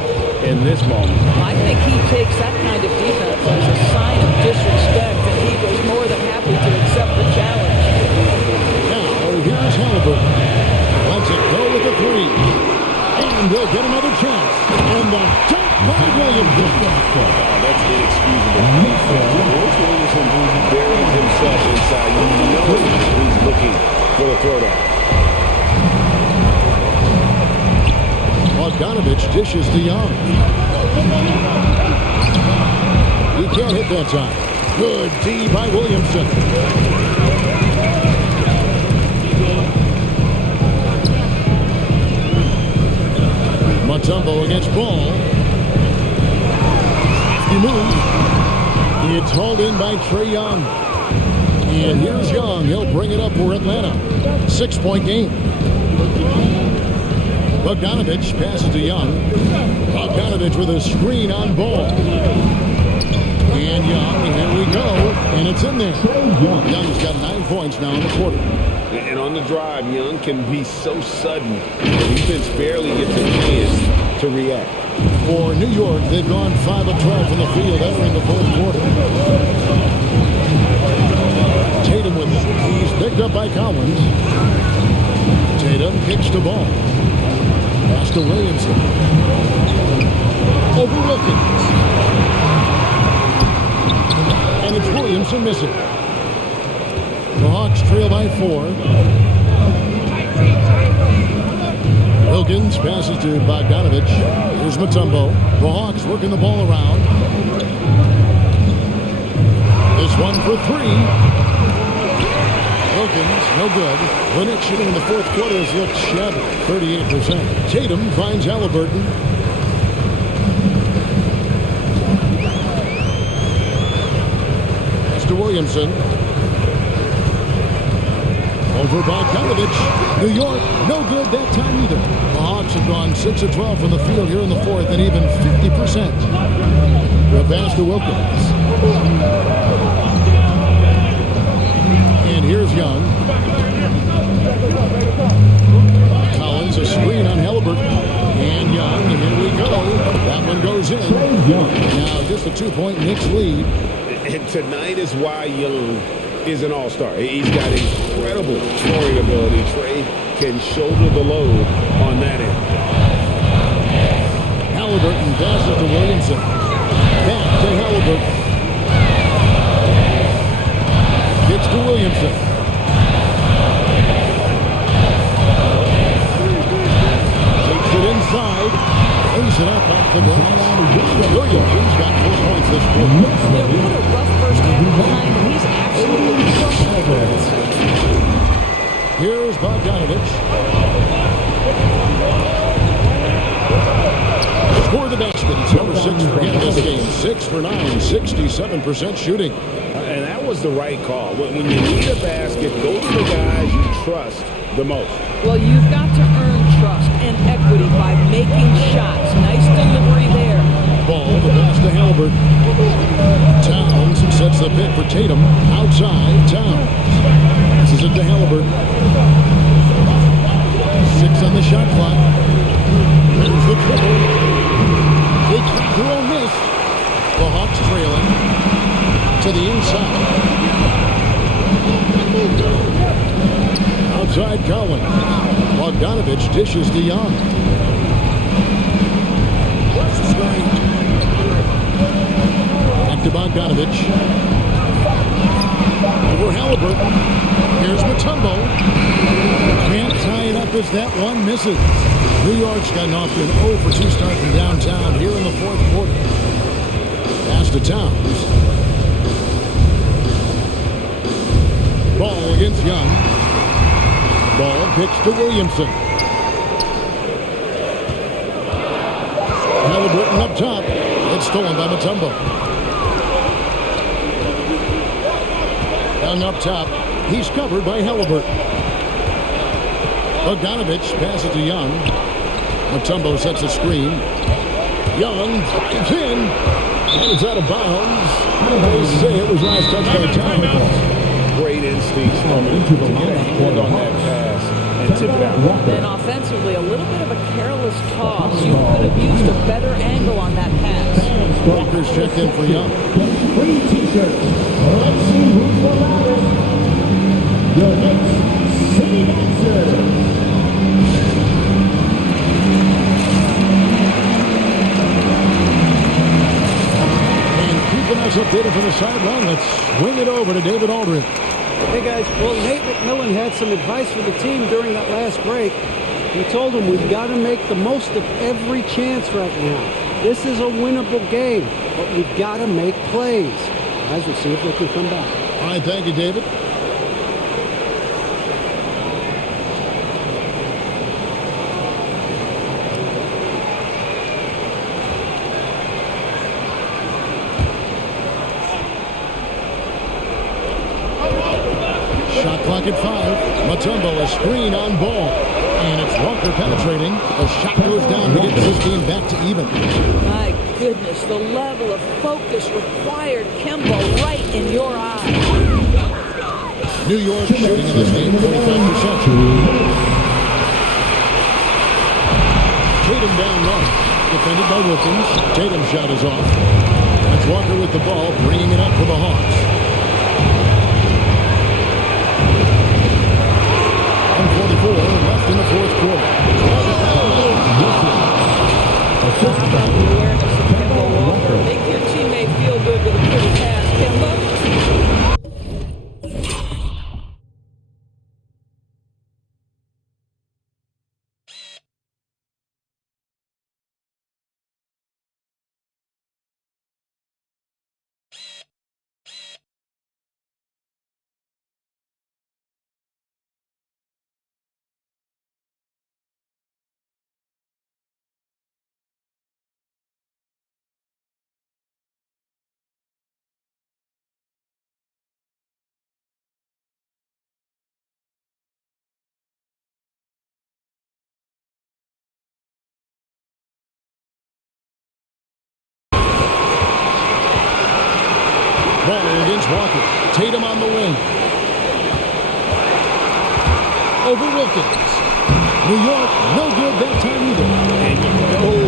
in this moment. I think he takes that kind of defense as a sign of disrespect, and he was more than happy to accept the challenge. Now, here's Halliburton. Lets it go with a 3. And they'll get another chance. And the dunk by Williamson. That's inexcusable. Williamson buries himself inside. You know he's looking for the throwdown. Bogdanovich dishes to Young. He can't hit that time. Good D by Williamson. Mutombo against Ball. He moves. It's hauled in by Trae Young. And here's Young. He'll bring it up for Atlanta. 6-point game. Bogdanovich passes to Young. Bogdanovich with a screen on Ball. And Young, here we go. And it's in there. Young's got 9 points now in the quarter. And on the drive, Young can be so sudden. The defense barely gets a chance to react. For New York, they've gone 5 of 12 from the field entering the fourth quarter. Tatum with it. He's picked up by Collins. Tatum kicks the ball. Pass to Williamson. Over Wilkins. And it's Williamson missing. The Hawks trail by 4. Wilkins passes to Bogdanovich. Here's Mutombo. The Hawks working the ball around. This one for 3. Wilkins, no good. The Knicks shooting in the fourth quarter has looked shabby, 38%. Tatum finds Halliburton. That's to Williamson. Over Bogdanovich. New York, no good that time either. The Hawks have gone 6 of 12 from the field here in the fourth and even 50%. The pass to Wilkins. And here's Young. Collins, a screen on Halliburton. And Young, and here we go. That one goes in. Now just a 2-point Knicks lead. And tonight is why Young is an all-star. He's got incredible scoring ability. Trae can shoulder the load on that end. Halliburton passes to Williamson. Back to Halliburton. Gets to Williamson. Takes it inside. Throws it up off the glass. Williamson's got 4 points this quarter. What a rough first half behind him. He's absolutely frustrated. Here's Bogdanovich. Score the basket. It's number 6 for him this game. 6 for 9, 67% shooting. And that was the right call. When you need a basket, go to the guys you trust the most. Well, you've got to earn trust and equity by making shots. Nice delivery there. Ball, the pass to Halliburton. Towns sets the pick for Tatum. Outside, Towns. Passes it to Halliburton. 6 on the shot clock. There's the triple. They keep through a miss. The Hawks trailing to the inside. Outside Collins. Bogdanovich dishes to Young. Back to Bogdanovich. Over Halliburton. Here's Mutombo. Can't tie it up as that one misses. New York's gotten off to an 0 for 2 start from downtown here in the fourth quarter. Pass to Towns. Ball against Young. Ball pitched to Williamson. Halliburton up top. It's stolen by Mutombo. Young up top. He's covered by Halliburton. Bogdanovich passes to Young. Mutombo sets a screen. Young drives in. And it's out of bounds. They say it was last touched by Towns. Great instincts from him to get a hand on that pass and tip it out. Then offensively, a little bit of a careless toss. You could have used a better angle on that pass. Walker's checked in for Young. Free t-shirts. Let's see who's the loudest. Your Knicks City Dancer. Keeping us updated from the sideline. Let's swing it over to David Aldridge. Hey guys, well, Nate McMillan had some advice for the team during that last break. He told them we've got to make the most of every chance right now. This is a winnable game, but we've got to make plays. Guys, we'll see if they can come back. All right, thank you, David. Shot clock at 5. Mutombo a screen on Ball. And it's Walker penetrating. The shot goes down to get this game back to even. My goodness, the level of focus required, Kemba, right in your eye. New York shooting in this game 45%. Tatum down low. Defended by Wilkins. Tatum's shot is off. That's Walker with the ball, bringing it up for the Hawks. 1:44 left in the fourth quarter. The awareness of Kemba Walker. Make your teammate feel good with a pretty pass, Kemba. Ball against Walker. Tatum on the wing. Over Wilkins. New York, no good that time either. And you know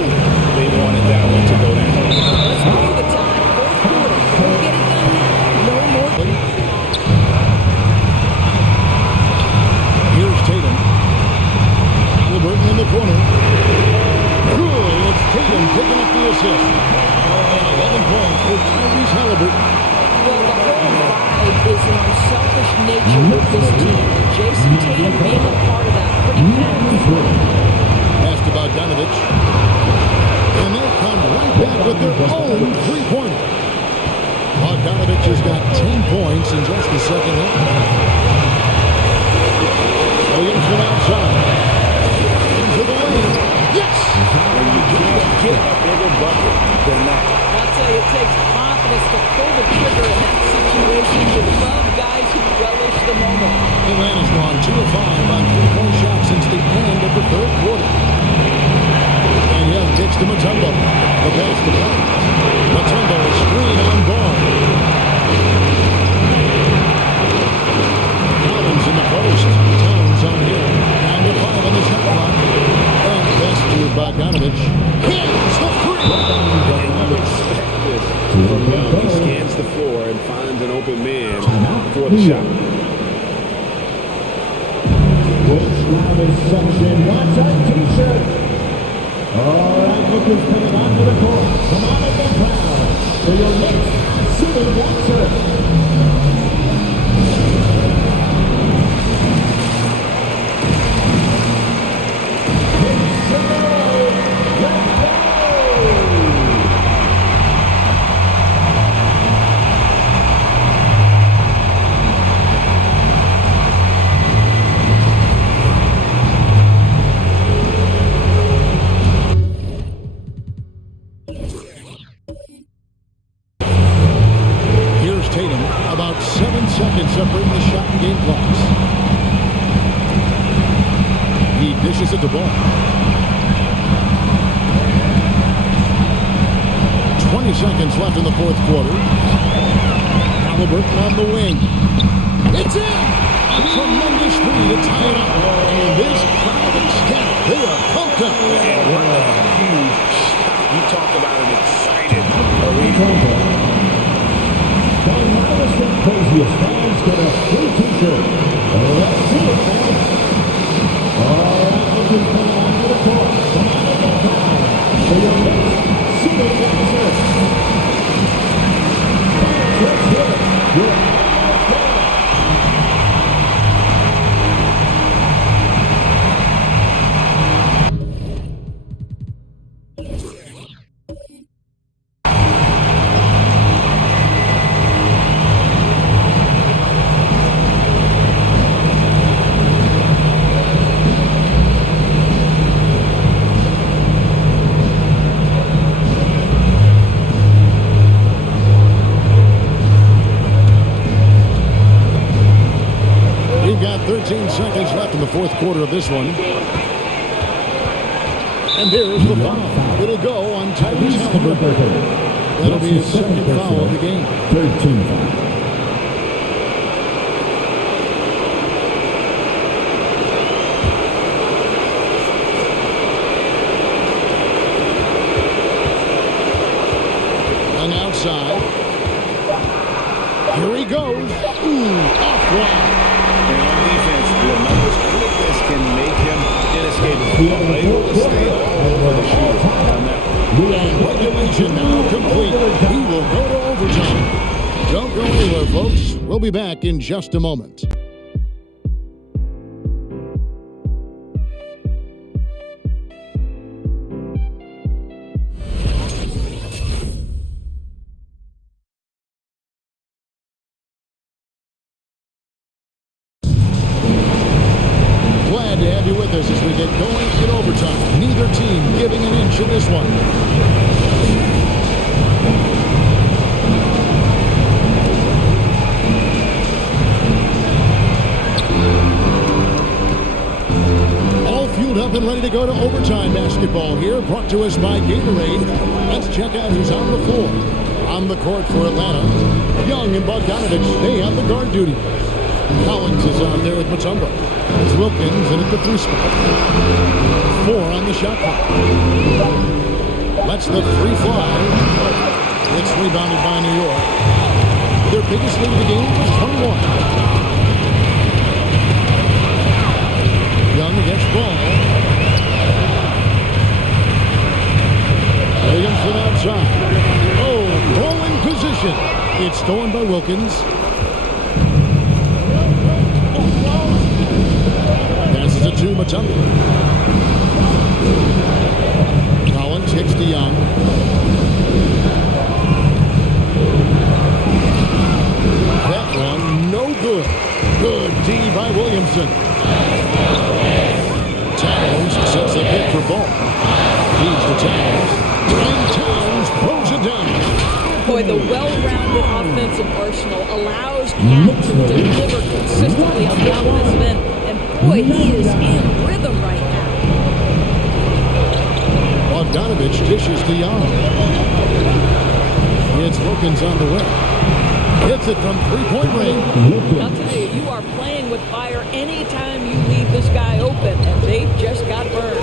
they wanted that one to go down. Let's go the time. Fourth quarter. Go get it done now. No more. Here's Tatum. Halliburton in the corner. Good. It's Tatum picking up the assist. And 11 points for Tyrese Halliburton. Well, the whole vibe is an unselfish nature with this team. Jason Tatum being a part of that pretty powerful. Pass to Bogdanovich. And they come right back with their own three-pointer. Bogdanovich has got 10 points in just the second half. Williamson outside. Into the lane. Yes! And you can't get a bigger bucket than that. I'll tell you, it takes confidence to pull the trigger in that situation. You love guys who relish the moment. Atlanta's gone 2 of 5 on three-point shots since the end of the third quarter. And Young gets to Mutombo. The pass to Brown. floor and finds an open man for the shot. Which round is section? What's our t-shirt? All right, look who's coming onto the court. Come on in the crowd for your Knicks senior dancer. Here's Tatum, about 7 seconds separating the shot and game clocks. He dishes it to Ball. 20 seconds left in the fourth quarter. Halliburton on the wing. It's in! A tremendous three to tie it up. And this crowd is ecstatic. They are pumped up. And what a huge shot. You talk about an excited arena. The loudest and craziest fans get a free t-shirt. Let's see it, fans. All right, look who's coming onto the court. Come on in the crowd for your Knicks senior dancer. Fans, let's hear it. You're almost there. We've got 13 seconds left in the fourth quarter of this one. And there's the foul. It'll go on Tyrese Halliburton. That'll be his second foul of the game. 13 foul. And outside. Here he goes. Ooh, off one. And on defense, Lamelo's quickness can make him inescapable. Able to stay all over the shooter on that. Regulation now complete. We will go to overtime. Don't go anywhere, folks. We'll be back in just a moment. Glad to have you with us as we get going in overtime. Neither team giving an inch in this one. All fueled up and ready to go to overtime basketball here, brought to us by Gatorade. Let's check out who's on the floor. On the court for Atlanta, Young and Bogdanovich, they have the guard duty. Collins is out there with Mutombo. It's Wilkins in at the 3 spot. 4 on the shot clock. Lets the free fly. It's rebounded by New York. Their biggest lead of the game was 21. Young against Ball. Williamson outside. Oh, Ball in position. It's stolen by Wilkins. Passes it to Mutombo. Collins kicks to Young. That one, no good. Good D by Williamson. Towns sets the pick for Ball. Feeds to Towns. And Towns throws it down. Boy, the well-rounded offensive arsenal allows Cat to deliver consistently on the offensive end. And boy, he is in rhythm right now. Bogdanovich dishes to Young. It's Wilkins on the way. Hits it from three-point range. I'll tell you, you are playing with fire anytime you leave this guy open, and they just got burned.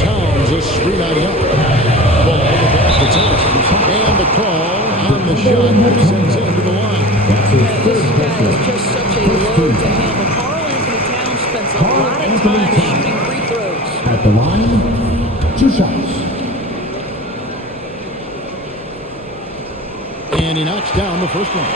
Towns is straight out Young. Ball the pass to Towns. And the call on on the shot. Sends into the line. Man, this guy is just such a load to handle. Karl Anthony Towns spends a lot of time shooting free throws. At the line, 2 shots. And he knocks down the first one.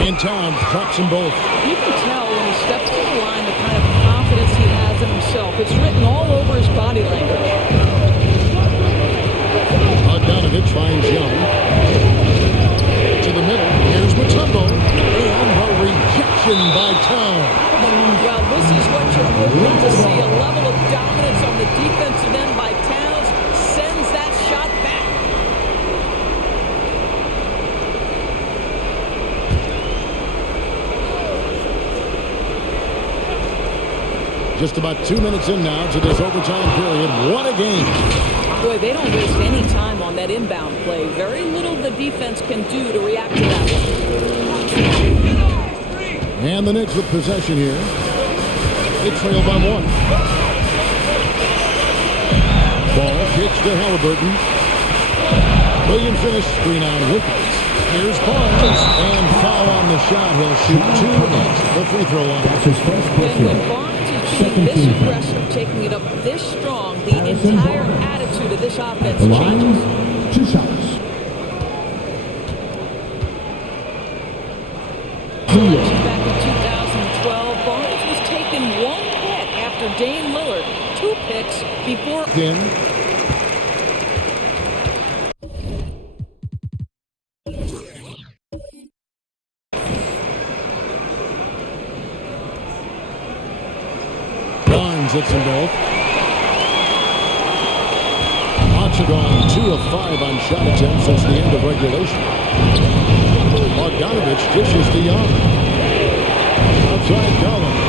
And Towns drops them both. You can tell when he steps to the line the kind of confidence he has in himself. It's written all over his body language. Bogdanovich finds Young. To the middle. Here's Mutombo. And a rejection by Towns. Well, this is what you're hoping to see. A level of dominance on the defensive end by Towns sends that shot back. Just about 2 minutes in now to this overtime period. What a game. Boy, they don't waste any time on that inbound play. Very little the defense can do to react to that one. And the Knicks with possession here. They trail by 1. Ball kicks to Halliburton. Williamson a screen on Wilkins. Here's Barnes. And foul on the shot. He'll shoot 2 at the free throw line. That's his first And when personal. Barnes is being this aggressive, taking it up this strong, the entire attitude of this offense The changes. line, 2 shots. Selection back in 2012, Barnes was taking 1 pick after Dame Lillard, 2 picks before. Again. Barnes hits them both. Hawks have gone 2 of 5 on shot attempts since the end of regulation. Bogdanovich dishes to Young. Outside Collins.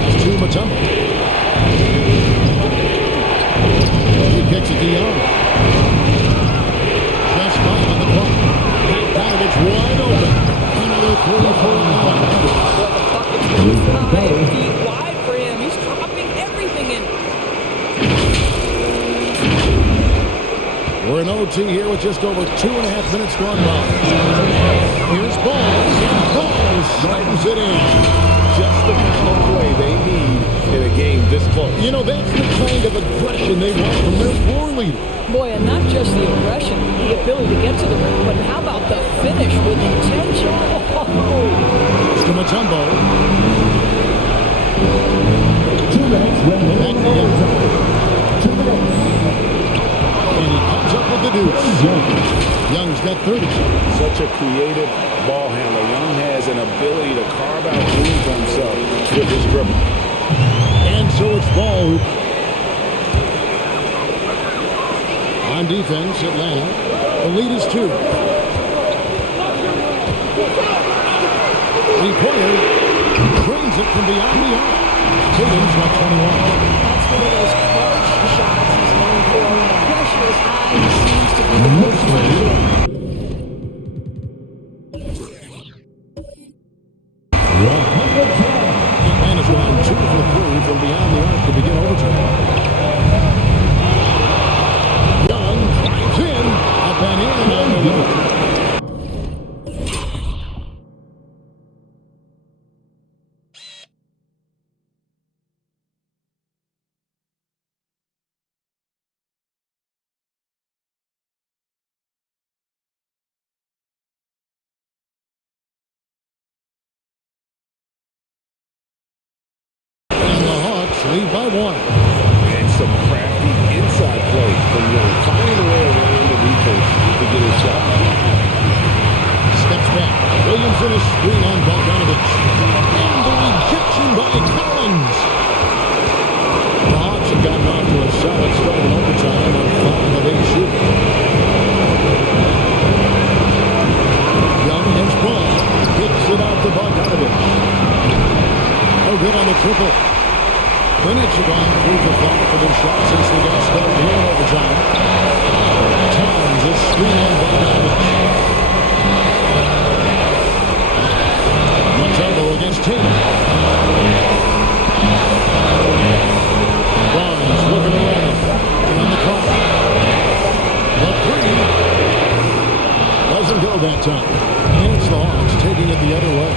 That's to Mutombo. He kicks it to Young. Just 5 on the clock. Bogdanovich wide open. Another 3 for Young. Well, the bucket's been 5 feet wide for him. He's dropping everything in. We're in OT here with just over 2.5 minutes gone by. Here's Barnes. Barnes slams it in. Just the kind of play they need in a game this close. You know, that's the kind of aggression they want from their floor leader. Boy, and not just the aggression, the ability to get to the rim, but how about the finish with intention? Oh. It's to Mutombo. 2 minutes remaining in overtime. 2 minutes. And he comes up with the deuce. Young's got 30. Such a creative ball handler. Young has an ability to carve out room for himself with his dribble. And so it's ball hoop. On defense, Atlanta. The lead is 2. Three-pointer drains it from beyond the arc. Tatum's got 21. That's one of those clutch shots he's known for. When the pressure is high, he seems to be the most fun. Atlanta's gone 2 for 3 from beyond the arc to begin overtime. Young drives in. Up and in on the low. Lead by 1. And some crafty inside play from Young, finding a way around the defense to get his shot. Steps back. Williamson is screen on Bogdanovich. And the rejection by Collins. The Hawks have gotten off to a solid start in overtime on 5 of 8 shooting. Young has ball. Kicks it out to Bogdanovich. No good on the triple. The Knicks have gone 3 for 5 for their shots since they got started here in overtime. Towns is screen on Bogdanovich. Mutombo against Tatum. Barnes looking around. doesn't go that time. And it's the Hawks taking it the other way.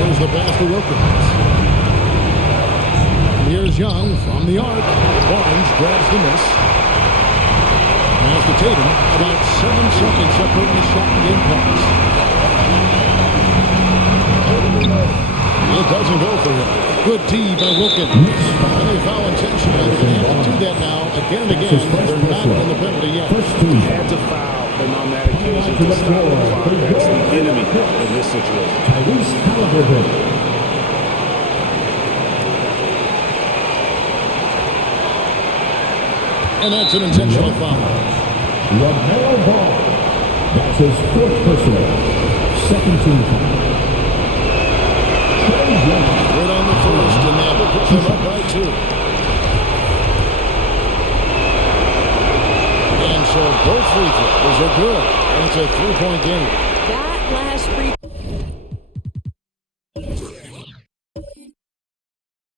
Here's the pass to Wilkins. Here's Young from the arc. Barnes grabs the miss. Pass to Tatum. About 7 seconds separating the shot and game clocks. It doesn't go for him. Good D by Wilkins. And they foul intentionally. They're going to do that now again and again. They're not in the penalty yet. Had to foul, and on that occasion, to stop the clock. That's the enemy in this situation. And that's an intentional foul. LaMelo Ball. That's his 4th personal. 2nd team foul. Right on the first, and that will put them up by 2. And so both free throws are good. And it's a 3-point game. That last free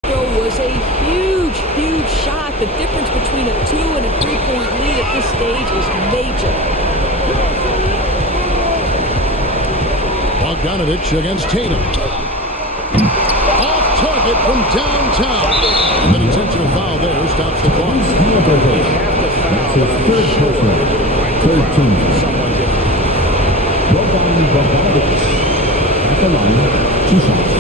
throw was a huge, huge shot. The difference between a 2 and a 3-point lead at this stage is major. Bogdanovich against Tatum. Off target from downtown. And an intentional foul there stops the clock. You have to foul, but I'm sure they would have liked to foul someone different. Bogdanovich. At the line, 2 shots.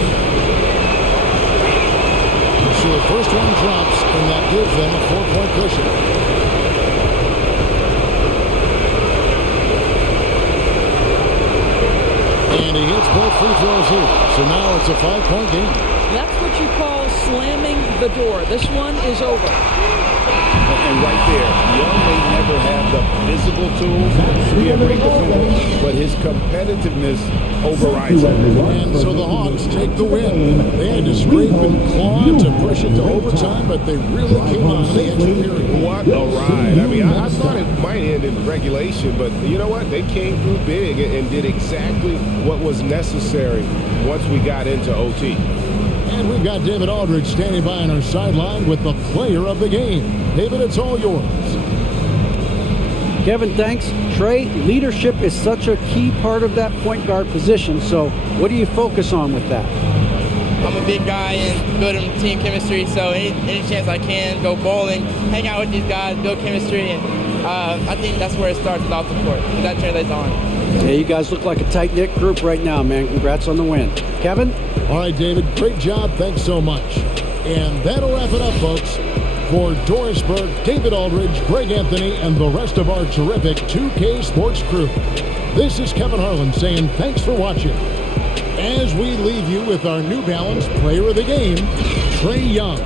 So the first one drops, and that gives them a 4-point cushion. And he hits both free throws here. So now it's a 5-point game. That's what you call slamming the door. This one is over. And right there, Young may never have the physical tools to be a great defender, but his competitiveness overrides it. And so the Hawks take the win. They had to scrape and claw to push it to overtime, but they really came on in the extra period. What a ride. I mean, I thought it might end in regulation, but you know what? They came through big and did exactly what was necessary once we got into OT. And we've got David Aldridge standing by on our sideline with the player of the game. David, it's all yours. Kevin, thanks. Trey, leadership is such a key part of that point guard position. So what do you focus on with that? I'm a big guy and good in team chemistry, so any chance I can, go bowling, hang out with these guys, build chemistry, and I think that's where it starts off the court. That translates on. Yeah, you guys look like a tight-knit group right now, man. Congrats on the win. Kevin? All right, David, great job. Thanks so much. And that'll wrap it up, folks. For Doris Burke, David Aldridge, Greg Anthony, and the rest of our terrific 2K Sports crew, this is Kevin Harlan saying thanks for watching. As we leave you with our New Balance Player of the Game, Trae Young.